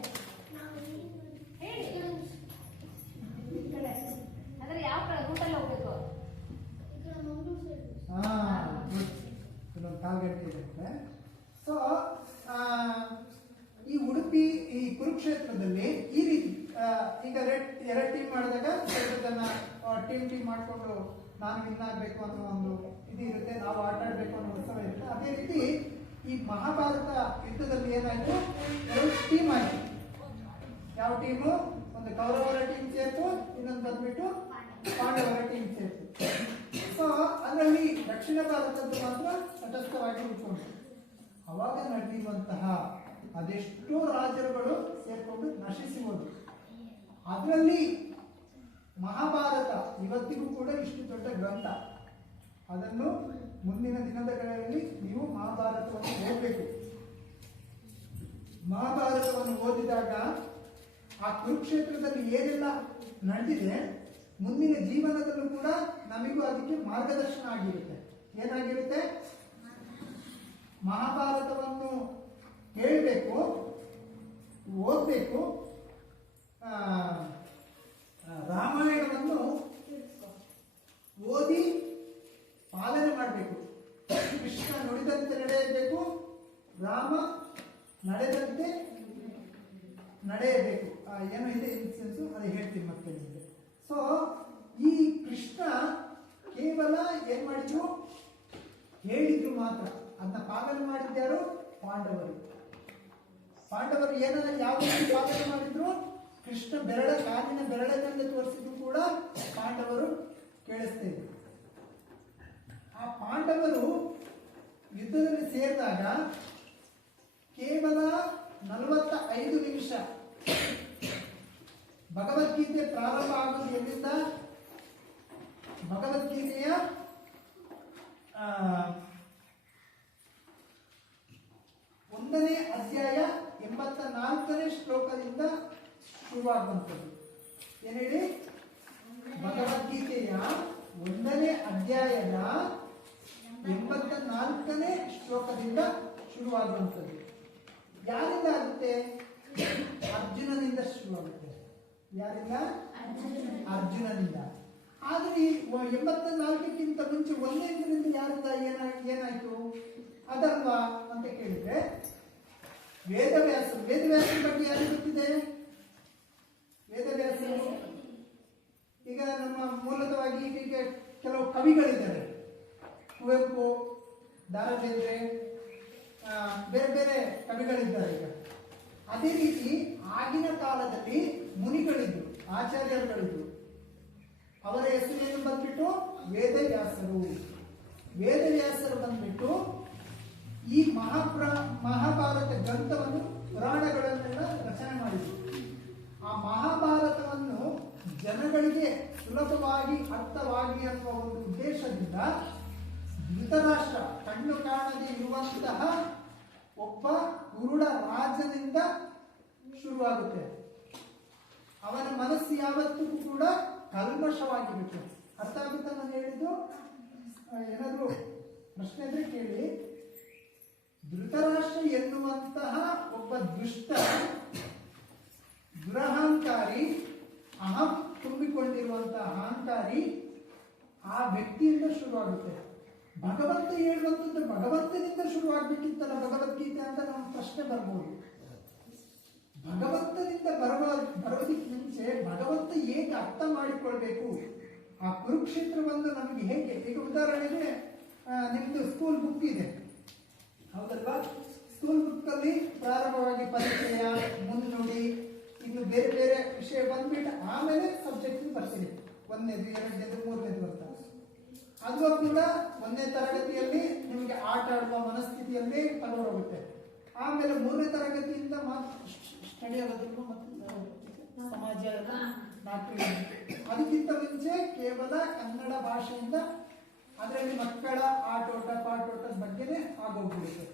ಹೇಳಿ. ಈ ಕಡೆ ಅಂದ್ರೆ ಯಾವ ಕಡೆ ರೂಟಲ್ಲಿ ಹೋಗ್ಬೇಕು? ಇನ್ನೊಂದು ಕಾಲ್ಗಂಟೆ ಇದೆ. ಸೊ ಈ ಉಡುಪಿ, ಈ ಕುರುಕ್ಷೇತ್ರದಲ್ಲಿ ಈ ರೀತಿ ಈಗ 2 ಟೀಮ್ ಮಾಡಿದಾಗ ಸ್ವಲ್ಪ ಜನ ಟೀಮ್ ಮಾಡ್ಕೊಂಡು ನಾನು ವಿನ್ ಆಗ್ಬೇಕು ಅನ್ನೋ ಒಂದು ಇದು ಇರುತ್ತೆ, ನಾವು ಆಟ ಆಡ್ಬೇಕು ಅನ್ನೋ ಉತ್ಸವ ಇರುತ್ತೆ. ಅದೇ ಮಹಾಭಾರತ ಯುದ್ಧದಲ್ಲಿ ಏನಾಯ್ತು, ಎರಡು ಟೀಮ್ ಆಯ್ತು. ಯಾವ ಟೀಮು? ಒಂದು ಕೌರವರ ಟೀಮ್ ಸೇರ್ತು, ಇನ್ನೊಂದು ಬಂದ್ಬಿಟ್ಟು ಪಾಂಡವರ ಟೀಮ್ ಸೇರ್ತು. ಸೊ ಅದರಲ್ಲಿ ದಕ್ಷಿಣ ಭಾರತದ್ದು ಮಾತ್ರ ತಟಸ್ಥವಾಗಿ ಉಳ್ಕೊಂಡು ಅವಾಗ ನಡೆದಿರುವಂತಹ ಅದೆಷ್ಟೋ ರಾಜರುಗಳು ಸೇರ್ಕೊಂಡು ನಶಿಸಿ ಹೋದ್ರು. ಅದರಲ್ಲಿ ಮಹಾಭಾರತ ಇವತ್ತಿಗೂ ಕೂಡ ಇಷ್ಟು ದೊಡ್ಡ ಗ್ರಂಥ. ಅದನ್ನು ಮುಂದಿನ ದಿನಗಳಲ್ಲಿ ನೀವು ಮಹಾಭಾರತವನ್ನು ಓದಬೇಕು. ಮಹಾಭಾರತವನ್ನು ಓದಿದಾಗ ಆ ಕುರುಕ್ಷೇತ್ರದಲ್ಲಿ ಏನೆಲ್ಲ ನಡೆದಿದೆ ಮುಂದಿನ ಜೀವನದಲ್ಲೂ ಕೂಡ ನಮಗೂ ಅದಕ್ಕೆ ಮಾರ್ಗದರ್ಶನ ಆಗಿರುತ್ತೆ. ಏನಾಗಿರುತ್ತೆ? ಮಹಾಭಾರತವನ್ನು ಹೇಳಬೇಕು, ಓದಬೇಕು, ರಾಮಾಯಣವನ್ನು ಓದಿ ಪಾಲನೆ ಮಾಡಬೇಕು. ಕೃಷ್ಣ ನುಡಿದಂತೆ ನಡೆಯಬೇಕು, ರಾಮ ನಡೆದಂತೆ ನಡೆಯಬೇಕು. ಏನೋ ಇದೆ ಇನ್ಸೆನ್ಸು, ಅದು ಹೇಳ್ತೀನಿ ಮತ್ತೆ ನಿಮಗೆ. ಸೊ ಈ ಕೃಷ್ಣ ಕೇವಲ ಏನ್ ಮಾಡಿದ್ರು? ಹೇಳಿದ್ರು ಮಾತ್ರ. ಅದನ್ನ ಪಾಲನೆ ಮಾಡಿದ್ಯಾರು? ಪಾಂಡವರು. ಪಾಂಡವರು ಯಾವ ರೀತಿ ಪಾಲನೆ ಮಾಡಿದ್ರು? ಕೃಷ್ಣ ಕಾಲಿನ ಬೆರಳನ್ನು ತೋರಿಸಿದ್ರು ಕೂಡ ಪಾಂಡವರು ಕೇಳಿಸ್ತಾ ಇದ್ರು. ಆ ಪಾಂಡವರು ಯುದ್ಧದಲ್ಲಿ ಸೇರಿದಾಗ ಕೇವಲ 45 ನಿಮಿಷ. ಭಗವದ್ಗೀತೆ ಪ್ರಾರಂಭ ಆಗೋದು ಎಲ್ಲಿಂದ? ಭಗವದ್ಗೀತೆಯ 1ನೇ ಅಧ್ಯಾಯ 84ನೇ ಶ್ಲೋಕದಿಂದ ಶುರುವಾಗುವಂಥದ್ದು. ಏನ್ ಹೇಳಿ? ಭಗವದ್ಗೀತೆಯ 1ನೇ ಅಧ್ಯಾಯದ 84ನೇ ಶ್ಲೋಕದಿಂದ ಶುರುವಾಗುವಂಥದ್ದು. ಯಾರಿಂದ ಆಗುತ್ತೆ? ಅರ್ಜುನನಿಂದ ಶುರುವಾಗುತ್ತೆ. ಯಾರಿಂದ? ಅರ್ಜುನನಿಂದ. ಆದ್ರೆ ಈ 84ಕ್ಕಿಂತ ಮುಂಚೆ 1ನೇ ದಿನದಿಂದ ಯಾರಿಂದ ಏನಾಯ್ತು ಅದಲ್ವಾ ಅಂತ ಕೇಳಿದ್ರೆ, ವೇದವ್ಯಾಸರು. ವೇದವ್ಯಾಸರ ಬಗ್ಗೆ ಯಾರು ಗೊತ್ತಿದೆ? ವೇದವ್ಯಾಸರು ಈಗ ನಮ್ಮ ಮೂಲತವಾಗಿ ಈಗ ಕೆಲವು ಕವಿಗಳಿದ್ದಾರೆ. ಕುವೆಂಪು, ದಾರಬೇಂದ್ರೆ, ಬೇರೆ ಬೇರೆ ಕವಿಗಳಿದ್ದಾರೆ. ಈಗ ಅದೇ ರೀತಿ ಆಗಿನ ಕಾಲದಲ್ಲಿ ಮುನಿಗಳಿದ್ರು, ಆಚಾರ್ಯರುಗಳಿದ್ರು. ಅವರ ಹೆಸರೇನು ಬಂದ್ಬಿಟ್ಟು ವೇದವ್ಯಾಸರು. ವೇದವ್ಯಾಸರು ಬಂದ್ಬಿಟ್ಟು ಈ ಮಹಾಭಾರತ ಗ್ರಂಥವನ್ನು, ಪುರಾಣಗಳನ್ನೆಲ್ಲ ರಚನೆ ಮಾಡಿದ್ರು. ಆ ಮಹಾಭಾರತವನ್ನು ಜನಗಳಿಗೆ ಸುಲಭವಾಗಿ ಅರ್ಥವಾಗಿ ಅನ್ನುವ ಒಂದು ಉದ್ದೇಶದಿಂದ ಧೃತರಾಷ್ಟ್ರ, ಕಣ್ಣು ಕಾಣದೆ ಇರುವಂತಹ ಒಬ್ಬ ಕುರುಡ ರಾಜನಿಂದ ಶುರುವಾಗುತ್ತೆ. ಅವನ ಮನಸ್ಸು ಯಾವತ್ತಿಗೂ ಕೂಡ ಕಲ್ಮಶವಾಗಿರುತ್ತೆ. ಅರ್ಥ ಆಗುತ್ತಾ ನಾನು ಹೇಳಿದ್ದು? ಏನಾದರೂ ಪ್ರಶ್ನೆ ಇದ್ರೆ ಕೇಳಿ. ಧೃತರಾಷ್ಟ್ರ ಎನ್ನುವಂತಹ ಒಬ್ಬ ದುಷ್ಟ, ದುರಹಂಕಾರಿ, ತುಂಬಿಕೊಂಡಿರುವಂತಹ ಅಹಂಕಾರಿ, ಆ ವ್ಯಕ್ತಿಯಿಂದ ಶುರುವಾಗುತ್ತೆ. ಭಗವಂತ ಹೇಳುವಂಥದ್ದು ಭಗವಂತನಿಂದ ಶುರುವಾಗಬೇಕಿತ್ತಲ್ಲ ಭಗವದ್ಗೀತೆ ಅಂತ ನಮ್ಮ ಪ್ರಶ್ನೆ ಬರ್ಬೋದು. ಭಗವಂತನಿಂದ ಬರೋದಕ್ಕೆ ಮುಂಚೆ ಭಗವಂತ ಹೇಗೆ ಅರ್ಥ ಮಾಡಿಕೊಳ್ಬೇಕು, ಆ ಕುರುಕ್ಷೇತ್ರವನ್ನು ನಮಗೆ ಹೇಗೆ, ಈಗ ಉದಾಹರಣೆಗೆ ನಿಮ್ದು ಸ್ಕೂಲ್ ಬುಕ್ ಇದೆ, ಹೌದಲ್ವಾ? ಸ್ಕೂಲ್ ಬುಕ್ ಅಲ್ಲಿ ಪ್ರಾರಂಭವಾಗಿ ಪರಿಚಯ, ಮುನ್ನುಡಿ, ಇನ್ನು ಬೇರೆ ಬೇರೆ ವಿಷಯ ಬಂದ್ಬಿಟ್ಟು ಆಮೇಲೆ ಸಬ್ಜೆಕ್ಟ್ ಬರ್ತೀವಿ. 1ನೇದು, 2ನೇದು, 3ನೇದು ಬರ್ತಾರೆ. ಅದು ಕೂಡ 1ನೇ ತರಗತಿಯಲ್ಲಿ ನಿಮಗೆ ಆಟ ಆಡುವ ಮನಸ್ಥಿತಿಯಲ್ಲಿ ತಗೊಂಡೋಗುತ್ತೆ. ಆಮೇಲೆ 3ನೇ ತರಗತಿಯಿಂದ ಸ್ಟಡಿ ಆಗೋದ್ರೂ ಮತ್ತು ಸಮಾಜ ಎಲ್ಲ ನಾಲ್ಕು. ಅದಕ್ಕಿಂತ ಮುಂಚೆ ಕೇವಲ ಕನ್ನಡ ಭಾಷೆಯಿಂದ ಅದರಲ್ಲಿ ಮಕ್ಕಳ ಆಟೋಟ ಪಾಟೋಟದ ಬಗ್ಗೆನೇ ಆಗೋಗ್ಬಿಡುತ್ತೆ.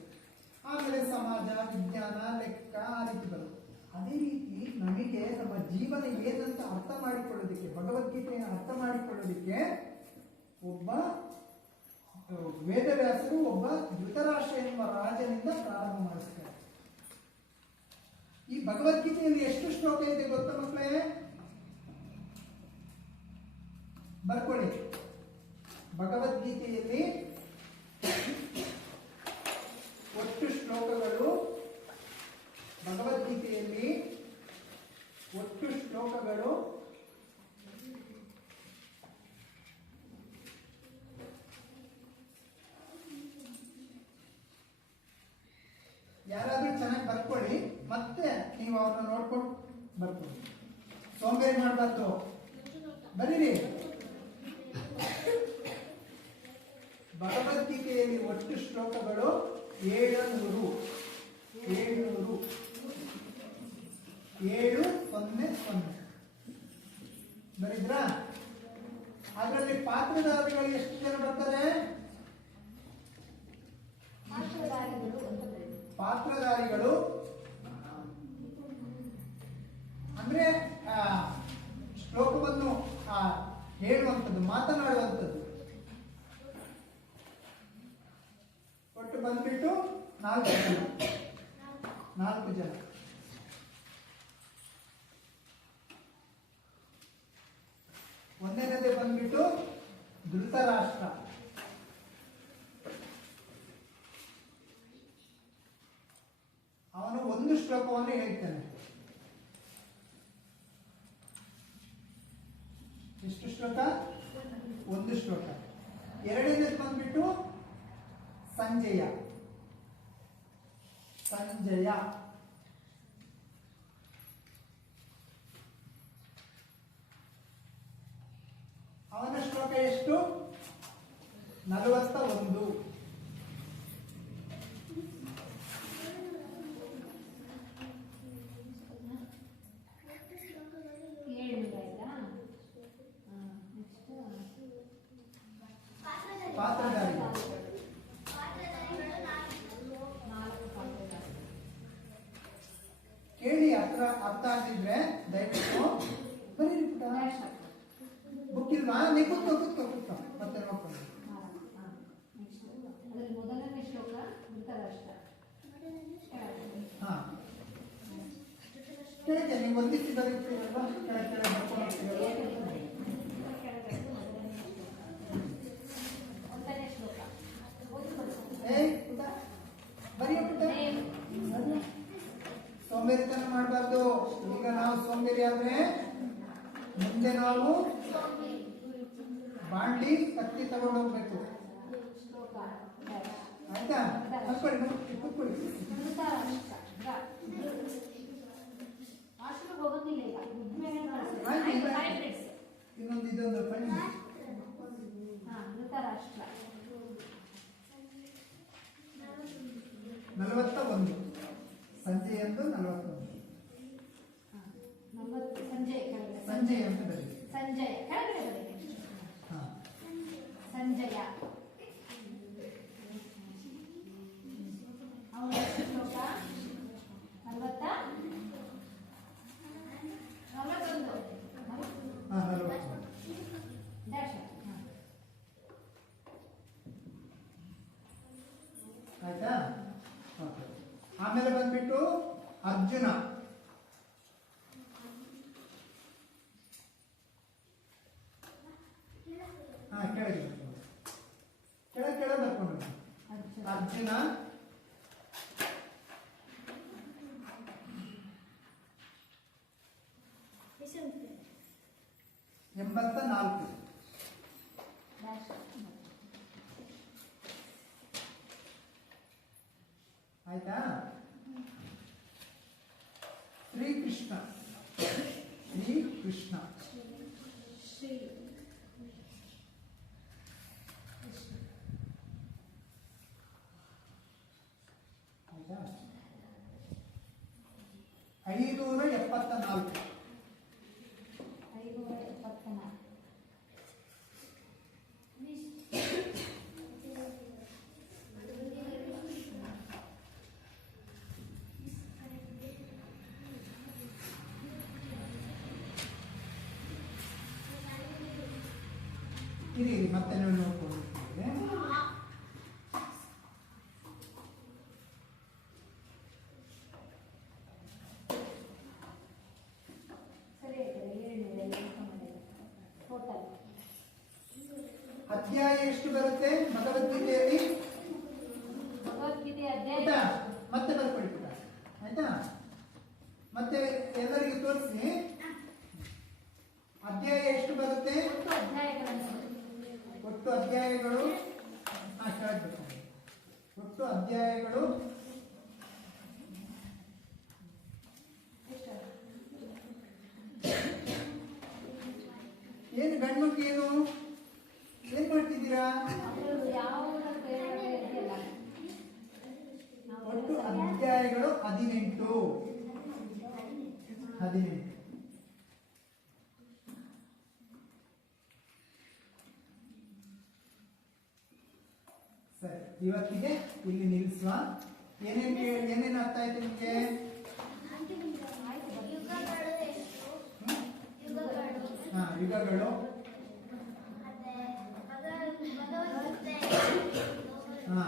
ಆಮೇಲೆ ಸಮಾಜ, ವಿಜ್ಞಾನ, ಲೆಕ್ಕ, ಆ ರೀತಿ ಬರುತ್ತೆ. ಅದೇ ರೀತಿ ನಮಗೆ ನಮ್ಮ ಜೀವನ ಏನಂತ ಅರ್ಥ ಮಾಡಿಕೊಳ್ಳೋದಕ್ಕೆ, ಭಗವದ್ಗೀತೆಯನ್ನು ಅರ್ಥ ಮಾಡಿಕೊಳ್ಳೋದಕ್ಕೆ ಒಬ್ಬ ವೇದವ್ಯಾಸರು ಒಬ್ಬ ಧೃತರಾಷ್ಟ್ರ ಎನ್ನುವ ರಾಜನಿಂದ ಪ್ರಾರಂಭ ಮಾಡಿಸ್ತಾರೆ. ಈ ಭಗವದ್ಗೀತೆಯಲ್ಲಿ ಎಷ್ಟು ಶ್ಲೋಕ ಇದೆ ಗೊತ್ತಾ ಮಕ್ಕಳೇ? ಬರ್ಕೊಳ್ಳಿ. ಭಗವದ್ಗೀತೆಯಲ್ಲಿ ಒಟ್ಟು ಶ್ಲೋಕಗಳು, ಭಗವದ್ಗೀತೆಯಲ್ಲಿ ಒಟ್ಟು ಶ್ಲೋಕಗಳು 666. ಯಾರಾದ್ರೂ ಚೆನ್ನಾಗಿ ಬರ್ಕೊಳ್ಳಿ, ಮತ್ತೆ ನೀವು ಅವ್ರನ್ನ ನೋಡ್ಕೊಂಡು ಬರ್ಕೊಳ್ಳಿ. ಸೋಂಬೇರಿ ಮಾಡಬಾರ್ದು, ಬರೀರಿ. ಭಗವದ್ಗೀತೆಯಲ್ಲಿ ಒಟ್ಟು ಶ್ಲೋಕಗಳು 700. 700 ಬರಿದ್ರಾ? ಅದರಲ್ಲಿ ಪಾತ್ರಧಾರಿಗಳು ಎಷ್ಟು ಜನ ಬರ್ತಾರೆ? ಪಾತ್ರಧಾರಿಗಳು ಅಂದ್ರೆ ಶ್ಲೋಕವನ್ನು ಹೇಳುವಂಥದ್ದು, ಮಾತನಾಡುವಂಥದ್ದು ಒಟ್ಟು ಬಂದ್ಬಿಟ್ಟು 4 ಜನ. ಒಂದನೇದೇ ಬಂದ್ಬಿಟ್ಟು ಧೃತರಾಷ್ಟ್ರ. ಅವನು ಒಂದು ಶ್ಲೋಕವನ್ನು ಹೇಳ್ತಾನೆ. ಎಷ್ಟು ಶ್ಲೋಕ? ಒಂದು ಶ್ಲೋಕ. ಎರಡನೇದು ಬಂದ್ಬಿಟ್ಟು ಸಂಜಯ. ಅವನ ಶ್ಲೋಕ ಎಷ್ಟು? 41. ಪಾತ್ರಧಾರಿಗಳು ಕೇಳಿ, ಅರ್ಥ ಆಗಿದ್ರೆ ದಯವಿಟ್ಟು ಬರೀರಿ. ಬುಕ್ ಇಲ್ವಾ? ನೀವು ಕೂತ್ಕೋ ಮತ್ತೆ ನೋಡ್ಕೊಂಡು. ಮೊದಲನೇ ಶ್ಲೋಕ ಧೃತರಾಷ್ಟ್ರ. ಹಾ, ಕೆಳಗೆ ನೀವು ಒಂದಿಷ್ಟು ಬರೀತೀರಲ್ವಾ, ಕೆಳಗೆ ಬರ್ಕೊಂಡು ಹೋಗ್ತೀರಲ್ವಾ? ಸೋಂಬೇರಿತನ ಮಾಡಬಾರ್ದು. ಈಗ ನಾವು ಸೋಂಬೇರಿ ಆದ್ರೆ ಮುಂದೆ ನಾವು ಬಾಂಡ್ಲಿ ಕತ್ತಿ ತಗೊಂಡು ಹೋಗ್ಬೇಕು. ಆಯ್ತಾ? ಕೂತ್ಕೊಳ್ಳಿ. ಇನ್ನೊಂದು ಇದೊಂದು ಬನ್ನಿ. ಧೃತರಾಷ್ಟ್ರ 41. ಸಂಜೆಯಂದು 41. ಸಂಜೆ ಅಂತ ಬರೀ. ಸಂಜಯ ಸಂಜಯ ಅವನ ಶ್ಲೋಕ 41. ಆಯ್ತಾ? ಆಮೇಲೆ ಬಂದ್ಬಿಟ್ಟು ಅರ್ಜುನ. ಕೆಳಗೆ ಬರ್ಕೊಂಡು ಅರ್ಜುನ 84. ಆಯ್ತಾ? ಶ್ರೀಕೃಷ್ಣ. ಆಯ್ತಾ? 574. ಇರಿ ಮತ್ತೆ ನೀವು ನೋಡ್ಕೊಂಡಿರ್ತೀವಿ. ಅಧ್ಯಾಯ ಎಷ್ಟು ಬರುತ್ತೆ ಭಗವದ್ಗೀತೆಯಲ್ಲಿ? ಮತ್ತೆ ಬರ್ಕೊಳ್ಳಿ ಪುಟ. ಆಯ್ತಾ? ಮತ್ತೆ ಎಲ್ಲರಿಗೂ ತೋರಿಸಿ. ಅಧ್ಯಾಯ ಎಷ್ಟು ಬರುತ್ತೆ? ಒಟ್ಟು ಅಧ್ಯಾಯಗಳು ಒಟ್ಟು ಅಧ್ಯಾಯಗಳು ಏನು? ಏನ್ ಮಾಡ್ತಿದ್ದೀರಾ? ಅದು ಯಾವ ಪ್ರಯೋಗ ಇದೆಯಲ್ಲ ಒಟ್ಟು ಅಧ್ಯಾಯಗಳು 18. ಸರಿ, ಇವತ್ತಿಗೆ ಇಲ್ಲಿ ನಿಲ್ಲಿಸುವ. ಏನೇನು ಅರ್ಥ ಆಯ್ತು ನಿಮಗೆ? ಯುಗಗಳು ಎಷ್ಟು? ಯುಗಗಳು ಯುಗಗಳು, ಮತ್ತೆ ಭಗವದ್ಗೀತೆ ಹಾ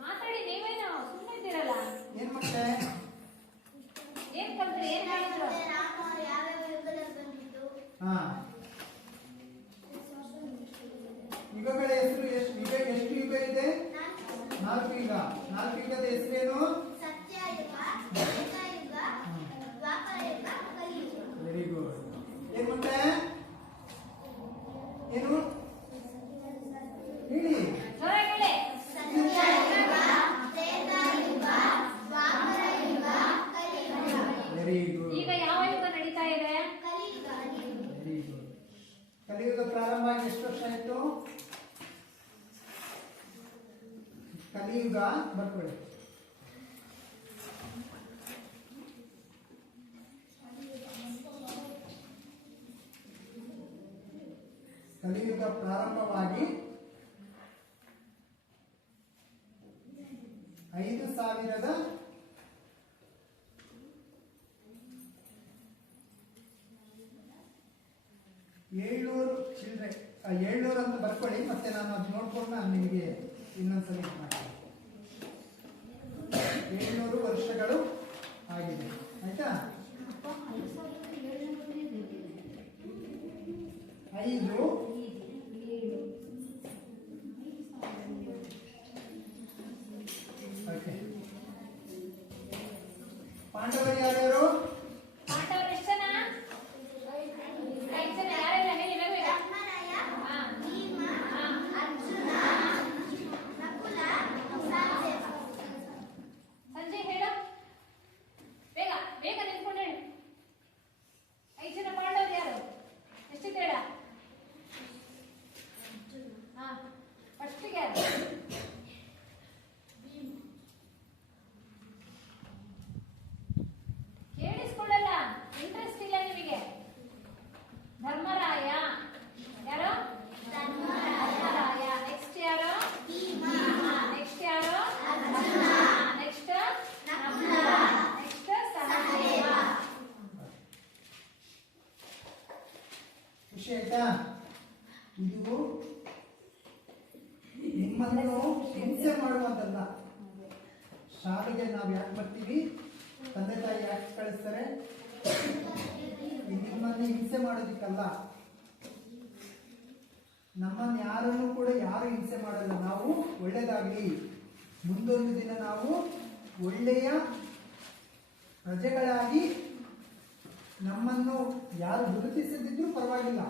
ಮಾತಾಡಿ. ನೀವೇನು ಸುಮ್ಮನೆ ಇದ್ದೀರಲ್ಲ? ಏನ್ ಮತ್ತೆ? ಏನ್ ಕಲ್ತ್ರಿ? ಏನ್ ಮಾಡಿದ್ರು? ಮತ್ತೆ ರಾಮ ಯಾವ್ಯಾವ ಯುಗದಲ್ಲಿ ಬಂದಿದ್ದು? ಹಾ ಯುಗಗಳ ಹೆಸರು ಎಷ್ಟು ಯುಗ ಇದೆ? 4 ಯುಗ. 4 ಯುಗದ ಹೆಸರೇನು? ಸತ್ಯಯುಗ, ತ್ರೇತಾಯುಗ, ದ್ವಾಪರಯುಗ, ಕಲಿಯುಗ. Very good. ಏನ್ ಮತ್ತೆ? ಏನು ಹೇಳಿ? ಜೋರಾಗಿ ಹೇಳಿ. ಸತ್ಯಯುಗ, ತ್ರೇತಾಯುಗ, ದ್ವಾಪರಯುಗ, ಕಲಿಯುಗ. Very good. ಈಗ ಯಾವ ಯುಗ ನಡೀತಾ ಇದೆ? ಕಲಿಯುಗ. Very good. ಕಲಿಯುಗ ಪ್ರಾರಂಭ ಆಗಿ ಎಷ್ಟು ವರ್ಷ ಆಯ್ತು? ಕಲಿಯುಗ ಬರ್ಕೊಳ್ಳಿ. ಕಲಿಯುಗ ಪ್ರಾರಂಭವಾಗಿ 5700 ಚಿಲ್ಲರೆ 700 ಅಂತ ಬರ್ಕೊಳ್ಳಿ. ಮತ್ತೆ ನಾನು ಅದು ನೋಡ್ಕೊಂಡು ನಾನು ನಿಮಗೆ ಇನ್ನೊಂದ್ಸಲ ಇದು ಮಾಡ್ತೀನಿ. 700 ವರ್ಷಗಳು ಆಗಿದೆ. ಆಯ್ತಾ? 5 ಓಕೆ. ಪಾಂಡವರು ಯಾರ್ಯಾರು? ಪಾಂಡವರು ಎಷ್ಟು ಜನ? 5 ಜನ. ಯಾರೆಲ್ಲ ಹೇಳಿ ಬೇಗ. ಧರ್ಮರಾಯ, ಹಾ. ಭೀಮ, ಹಾ. ಅರ್ಜುನ, ನಕುಲ, ಸಹದೇವ. ಸಂಜಯ್ ಹೇಳು ಬೇಗ ಬೇಗ ನಿಂತ್ಕೊಂಡು ಹೇಳು. 5 ಜನ ಪಾಂಡವರು ಯಾರು? ಎಷ್ಟಿತ್ತು ಹೇಳ? ಹಾ, ಫಸ್ಟಿಗೆ ಯಾರು? ಕೇಳಿಸ್ಕೊಳ್ಳಲ್ಲ, ಇಂಟ್ರೆಸ್ಟ್ ಇಲ್ಲ ನಿಮಗೆ. ಧರ್ಮರಾಯ ಯಾರು? ಧರ್ಮರಾಯ. ನೆಕ್ಸ್ಟ್ ಯಾರು? ಭೀಮ, ನೆಕ್ಸ್ಟ್ ಯಾರು? Arjuna, next Nakula, next Sahadeva. ಖುಷಿ ಆಯ್ತಾ? ಇದು ನಿಮ್ಮನ್ನು ಹಿಂಸೆ ಮಾಡುವಂತಲ್ಲ. ಶಾಲೆಗೆ ನಾವು ಯಾಕೆ ಬರ್ತೀವಿ? ತಂದೆ ತಾಯಿ ಯಾಕೆ ಕಳಿಸ್ತಾರೆ? ನಿಮ್ಮನ್ನು ಹಿಂಸೆ ಮಾಡೋದಕ್ಕಲ್ಲ. ನಮ್ಮನ್ನು ಯಾರನ್ನು ಕೂಡ ಯಾರು ಹಿಂಸೆ ಮಾಡಲ್ಲ. ನಾವು ಒಳ್ಳೇದಾಗ್ಲಿ, ಮುಂದೊಂದು ದಿನ ನಾವು ಒಳ್ಳೆಯ ಪ್ರಜೆಗಳಾಗಿ ನಮ್ಮನ್ನು ಯಾರು ಗುರುತಿಸದಿದ್ರೂ ಪರವಾಗಿಲ್ಲ,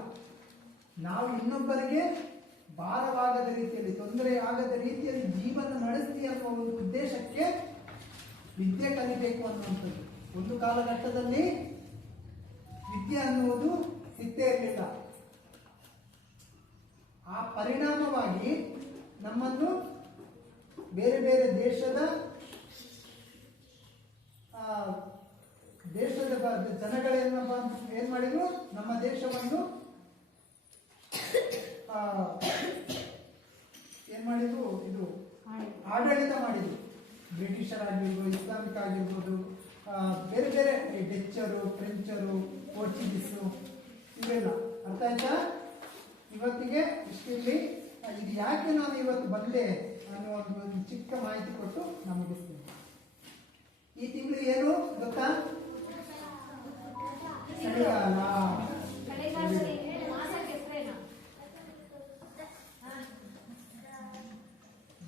ನಾವು ಇನ್ನೊಬ್ಬರಿಗೆ ಭಾರವಾಗದ ರೀತಿಯಲ್ಲಿ, ತೊಂದರೆ ಆಗದ ರೀತಿಯಲ್ಲಿ ಜೀವನ ನಡೆಸ್ತೀವಿ ಅನ್ನುವ ಒಂದು ಉದ್ದೇಶಕ್ಕೆ ವಿದ್ಯೆ ಕಲಿಬೇಕು ಅನ್ನುವಂಥದ್ದು. ಒಂದು ಕಾಲಘಟ್ಟದಲ್ಲಿ ವಿದ್ಯೆ ಅನ್ನುವುದು ಸಿಕ್ಕೇ ಇರಲಿಲ್ಲ. ಆ ಪರಿಣಾಮವಾಗಿ ನಮ್ಮನ್ನು ಬೇರೆ ಬೇರೆ ದೇಶದ ಜನಗಳೇನಪ್ಪ ಏನ್ ಮಾಡಿದ್ರು? ನಮ್ಮ ದೇಶವನ್ನು ಏನ್ ಮಾಡಿದ್ರು? ಇದು ಆಡಳಿತ ಮಾಡಿದ್ರು. ಬ್ರಿಟಿಷರಾಗಿರ್ಬೋದು, ಇಸ್ಲಾಮಿಕ್ ಆಗಿರ್ಬೋದು, ಬೇರೆ ಬೇರೆ ಡಚ್ಚರು, ಫ್ರೆಂಚರು, ಪೋರ್ಚುಗೀಸು, ಇವೆಲ್ಲ. ಅರ್ಥ ಆಯ್ತಾ? ಇವತ್ತಿಗೆ ಇಷ್ಟಿರಲಿ. ಇದು ಯಾಕೆ ನಾನು ಇವತ್ತು ಬಂದೆ ಅನ್ನೋ ಒಂದು ಚಿಕ್ಕ ಮಾಹಿತಿ ಕೊಟ್ಟು ನಾನು ಮುಗಿಸ್ತೀನಿ. ಈ ತಿಂಗಳು ಏನು ಗೊತ್ತಾ? ಚಳಿಗಾಲ. ಚಳಿಗಾಲದಲ್ಲಿ ಮಾಸಕ್ಕೆ ಹೆಸರೇನು?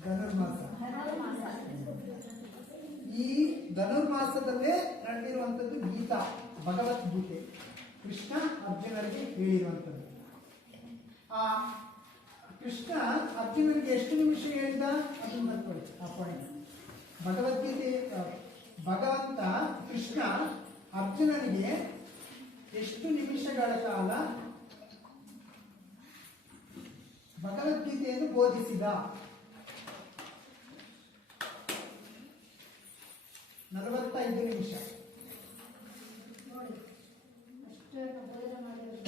ಧನುರ್ಮಾಸ. ಧನುರ್ಮಾಸ. ಈ ಧನುರ್ಮಾಸದಲ್ಲೇ ನಡೆದಿರುವಂಥದ್ದು ಗೀತಾ, ಭಗವದ್ಗೀತೆ, ಕೃಷ್ಣ ಅರ್ಜುನರಿಗೆ ಹೇಳಿರುವಂಥದ್ದು. ಆ ಕೃಷ್ಣ ಅರ್ಜುನನಿಗೆ ಎಷ್ಟು ನಿಮಿಷ ಹೇಳಿದ ಅದನ್ನು ಬರ್ಕೊಳ್ಳಿ. ಆ ಪಾಯಿಂಟ್ ಭಗವದ್ಗೀತೆ ಭಗವಂತ ಕೃಷ್ಣ ಅರ್ಜುನನಿಗೆ ಎಷ್ಟು ನಿಮಿಷಗಳ ಕಾಲ ಭಗವದ್ಗೀತೆಯನ್ನು ಬೋಧಿಸಿದ? 45 ನಿಮಿಷ. ನೋಡಿ ಅಷ್ಟನ್ನು ಬೋಧನೆ ಮಾಡಿರೋದು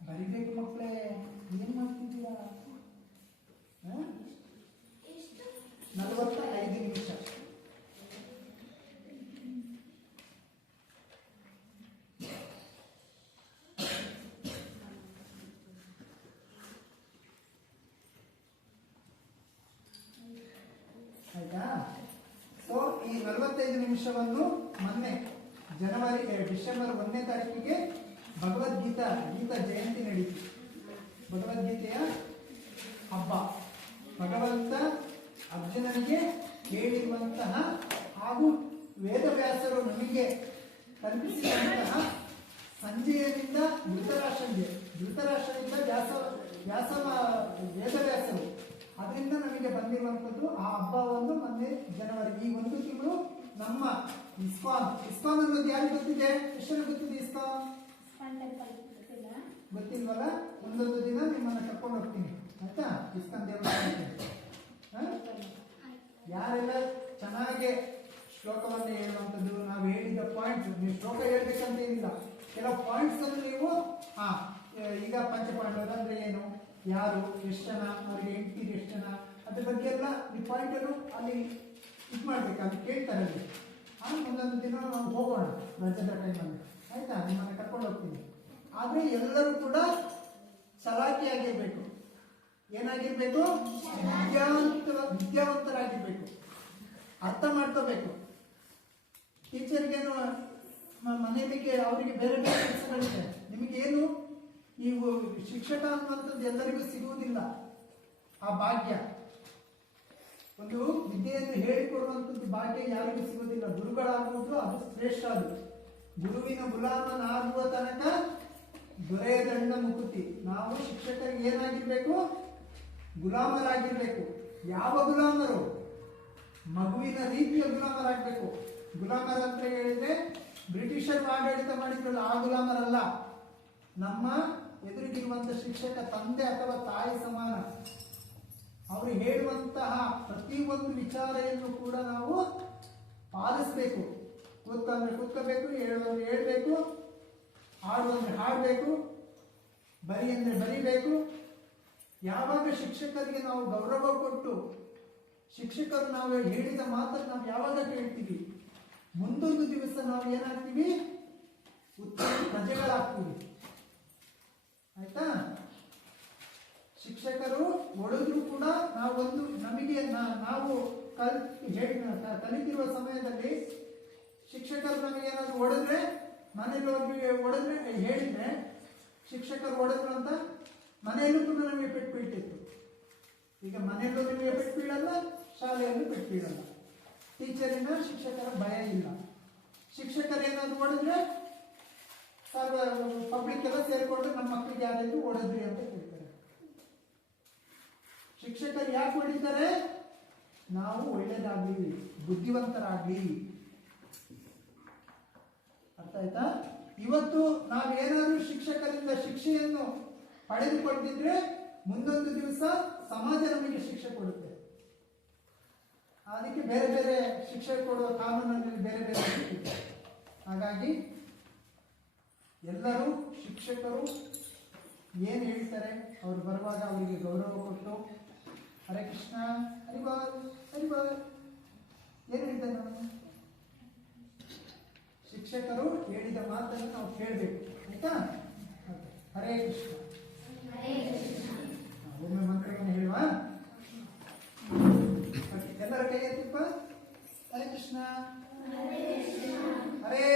ಬರಿಬೇಕು ಮಕ್ಕಳೇ, ಏನ್ ಮಾಡ್ತಿದ್ದೀರಾ? ಎಷ್ಟು 45 ನಿಮಿಷ. ಆಯ್ತಾ? ಸೊ ಈ 45 ನಿಮಿಷವನ್ನು ಮೊನ್ನೆ ಡಿಸೆಂಬರ್ 1ನೇ ತಾರೀಕಿಗೆ ಗೀತಾ ಜಯಂತಿ ನಡೀತು. ಭಗವದ್ಗೀತೆಯ ಹಬ್ಬ. ಭಗವಂತ ಅರ್ಜುನನಿಗೆ ಹೇಳಿರುವಂತಹ ಹಾಗೂ ವೇದವ್ಯಾಸರು ನಮಗೆ ಕಲ್ಪಿಸಿದಂತಹ ಸಂಜಯನಿಂದ ಧೃತರಾಷ್ಟ್ರನಿಂದ ವೇದವ್ಯಾಸರು ಅದರಿಂದ ನಮಗೆ ಬಂದಿರುವಂಥದ್ದು ಆ ಹಬ್ಬವನ್ನು ಮೊನ್ನೆ ಜನವರಿ. ಈ 1 ತಿಂಗಳು ನಮ್ಮ ಇಸ್ಕಾನ್ ಅನ್ನೋದು ಯಾರಿಗೆ ಗೊತ್ತಿದೆ? ಎಷ್ಟು ಗೊತ್ತಿದೆ ಇಸ್ಕಾನ್? ಗೊತ್ತಿಲ್ವಲ್ಲ? ಒಂದೊಂದು ದಿನ ನಿಮ್ಮನ್ನ ಕರ್ಕೊಂಡು ಹೋಗ್ತೀನಿ, ಆಯ್ತಾ? ಇಸ್ಕಾನ್ ದೇವಸ್ಥಾನಕ್ಕೆ. ಯಾರೆಲ್ಲ ಚೆನ್ನಾಗಿ ಶ್ಲೋಕವನ್ನು ಹೇಳುವಂಥದ್ದು, ನಾವು ಹೇಳಿದ ಪಾಯಿಂಟ್ಸ್, ನೀವು ಶ್ಲೋಕ ಹೇಳ್ಬೇಕಂತ ಏನಿಲ್ಲ, ಕೆಲವು ಪಾಯಿಂಟ್ಸ್ ಅನ್ನು ನೀವು ಈಗ ಪಂಚಪಾಂಡವರು ಅಂದ್ರೆ ಏನು, ಯಾರು, ಎಷ್ಟು ಜನ, ಅವರಿಗೆ ಹೆಂಡತಿ ಎಷ್ಟು ಜನ, ಅದ್ರ ಬಗ್ಗೆ ಎಲ್ಲ ಈ ಪಾಯಿಂಟ್ ಅನ್ನು ಅಲ್ಲಿ ಇದು ಮಾಡ್ಬೇಕು, ಅಲ್ಲಿ ಕೇಳ್ತಾರೆ ಅಲ್ಲಿ. ಒಂದೊಂದು ದಿನ ನಾವು ಹೋಗೋಣ ರಜದ ಟೈಮಲ್ಲಿ, ಆಯ್ತಾ? ನಿಮ್ಮನ್ನ ಕರ್ಕೊಂಡು ಹೋಗ್ತೀನಿ. ಆದ್ರೆ ಎಲ್ಲರೂ ಕೂಡ ಚಲಾಕಿಯಾಗಿರ್ಬೇಕು. ಏನಾಗಿರ್ಬೇಕು? ವಿದ್ಯಾವಂತರಾಗಿರ್ಬೇಕು. ಅರ್ಥ ಮಾಡ್ಕೋಬೇಕು. ಟೀಚರ್ಗೇನು ಮನೆಯಲ್ಲಿ ಅವರಿಗೆ ಬೇರೆ ಬೇರೆ ಕೆಲಸಗಳಿದೆ. ನಿಮಗೇನು ಈ ಶಿಕ್ಷಕ ಅನ್ನುವಂಥದ್ದು ಎಲ್ಲರಿಗೂ ಸಿಗುವುದಿಲ್ಲ ಆ ಭಾಗ್ಯ. ಒಂದು ವಿದ್ಯೆಯನ್ನು ಹೇಳಿಕೊಡುವಂಥದ್ದು ಭಾಗ್ಯ ಯಾರಿಗೂ ಸಿಗುವುದಿಲ್ಲ. ಗುರುಗಳಾಗುವುದು ಅದು ಶ್ರೇಷ್ಠ. ಅದು ಗುರುವಿನ ಗುಲಾಮನಾಗುವ ತನಕ ದೊರೆಯದಂಡ ಮುಕುತಿ. ನಾವು ಶಿಕ್ಷಕರಿಗೆ ಏನಾಗಿರ್ಬೇಕು? ಗುಲಾಮರಾಗಿರ್ಬೇಕು. ಯಾವ ಗುಲಾಮರು? ಮಗುವಿನ ರೀತಿಯ ಗುಲಾಮರಾಗಬೇಕು. ಗುಲಾಮರಂತ ಹೇಳಿದ್ರೆ ಬ್ರಿಟಿಷರು ಆಡಳಿತ ಮಾಡಿದ್ರಲ್ಲ ಆ ಗುಲಾಮರಲ್ಲ. ನಮ್ಮ ಎದುರಿಗಿರುವಂಥ ಶಿಕ್ಷಕ ತಂದೆ ಅಥವಾ ತಾಯಿ ಸಮಾನ. ಅವರು ಹೇಳುವಂತಹ ಪ್ರತಿಯೊಂದು ವಿಚಾರೆಯನ್ನು ಕೂಡ ನಾವು ಪಾಲಿಸಬೇಕು. ಕೂತ್ಕೋಬೇಕು, ಹೇಳುವಂದ್ರೆ ಹೇಳಬೇಕು, ಹಾಡುವಂದ್ರೆ ಹಾಡಬೇಕು, ಬರಿ ಅಂದರೆ ಬರಿಬೇಕು. ಯಾವಾಗ ಶಿಕ್ಷಕರಿಗೆ ನಾವು ಗೌರವ ಕೊಟ್ಟು ಶಿಕ್ಷಕರು ನಾವು ಹೇಳಿದ ಮಾತನ್ನು ನಾವು ಯಾವಾಗ ಕೇಳ್ತೀವಿ, ಮುಂದೊಂದು ದಿವಸ ನಾವು ಏನಾಗ್ತೀವಿ? ಉತ್ತಮ ಪ್ರಜೆಗಳಾಗ್ತೀವಿ. ಆಯ್ತಾ? ಶಿಕ್ಷಕರು ಹೊಡೆದ್ರು ಕೂಡ ನಮಗೆ ನಾವು ಕಲಿತಿರುವ ಸಮಯದಲ್ಲಿ ಶಿಕ್ಷಕರು ನಮಗೆ ಏನಾದ್ರು ಹೊಡೆದ್ರೆ, ಮನೇಲಿ ಹೋಗಿ ಹೊಡೆದ್ರೆ ಹೇಳಿದ್ರೆ ಶಿಕ್ಷಕರು ಹೊಡೆದ್ರು ಅಂತ ಮನೆಯಲ್ಲೂ ಕೂಡ ನಮಗೆ ಪೆಟ್ಟು ಬೀಳ್ತಿತ್ತು. ಈಗ ಮನೆಯಲ್ಲೂ ನಿಮಗೆ ಪೆಟ್ಟು ಬೀಳಲ್ಲ, ಶಾಲೆಯಲ್ಲೂ ಪೆಟ್ಟು ಬೀಳಲ್ಲ. ಟೀಚರಿನ ಶಿಕ್ಷಕರ ಭಯ ಇಲ್ಲ. ಶಿಕ್ಷಕರು ಏನಾದ್ರು ಹೊಡೆದ್ರೆ ಪಬ್ಲಿಕ್ ಎಲ್ಲ ಸೇರಿಕೊಂಡು ನಮ್ಮ ಮಕ್ಕಳಿಗೆ ಯಾರಾದ್ರು ಹೊಡೆದ್ರಿ ಅಂತ ಕೇಳ್ತಾರೆ. ಶಿಕ್ಷಕರು ಯಾಕೆ ಹೊಡಿತಾರೆ? ನಾವು ಒಳ್ಳೇದಾಗ್ಲಿ, ಬುದ್ಧಿವಂತರಾಗ್ಲಿ. ಅರ್ಥ ಆಯ್ತಾ? ಇವತ್ತು ನಾವೇನಾದ್ರೂ ಶಿಕ್ಷಕರಿಂದ ಶಿಕ್ಷೆಯನ್ನು ಪಡೆದುಕೊಂಡಿದ್ರೆ ಮುಂದೊಂದು ದಿವಸ ಸಮಾಜ ನಮಗೆ ಶಿಕ್ಷೆ ಕೊಡುತ್ತೆ. ಅದಕ್ಕೆ ಬೇರೆ ಬೇರೆ ಶಿಕ್ಷೆ ಕೊಡುವ ಕಾನೂನಲ್ಲಿ ಬೇರೆ ಬೇರೆ ಇದೆ. ಹಾಗಾಗಿ ಎಲ್ಲರೂ ಶಿಕ್ಷಕರು ಏನು ಹೇಳ್ತಾರೆ ಅವ್ರು ಬರುವಾಗ ಅವರಿಗೆ ಗೌರವ ಕೊಟ್ಟು, ಹರೇ ಕೃಷ್ಣ, ಹರಿಬಾಲ್ ಹರಿಬಾಲ್ ಏನು ಹೇಳಿದ್ದೆ ನಾನು? ಶಿಕ್ಷಕರು ಹೇಳಿದ ಮಾತನ್ನು ನಾವು ಕೇಳಬೇಕು, ಆಯ್ತಾ? ಹರೇ ಕೃಷ್ಣ. ಒಮ್ಮೆ ಮಂತ್ರವನ್ನು ಹೇಳುವ. ಎಲ್ಲರ ಕೈ ಎತ್ತಿಪ್ಪ. ಹರೇ ಕೃಷ್ಣ ಹರೇ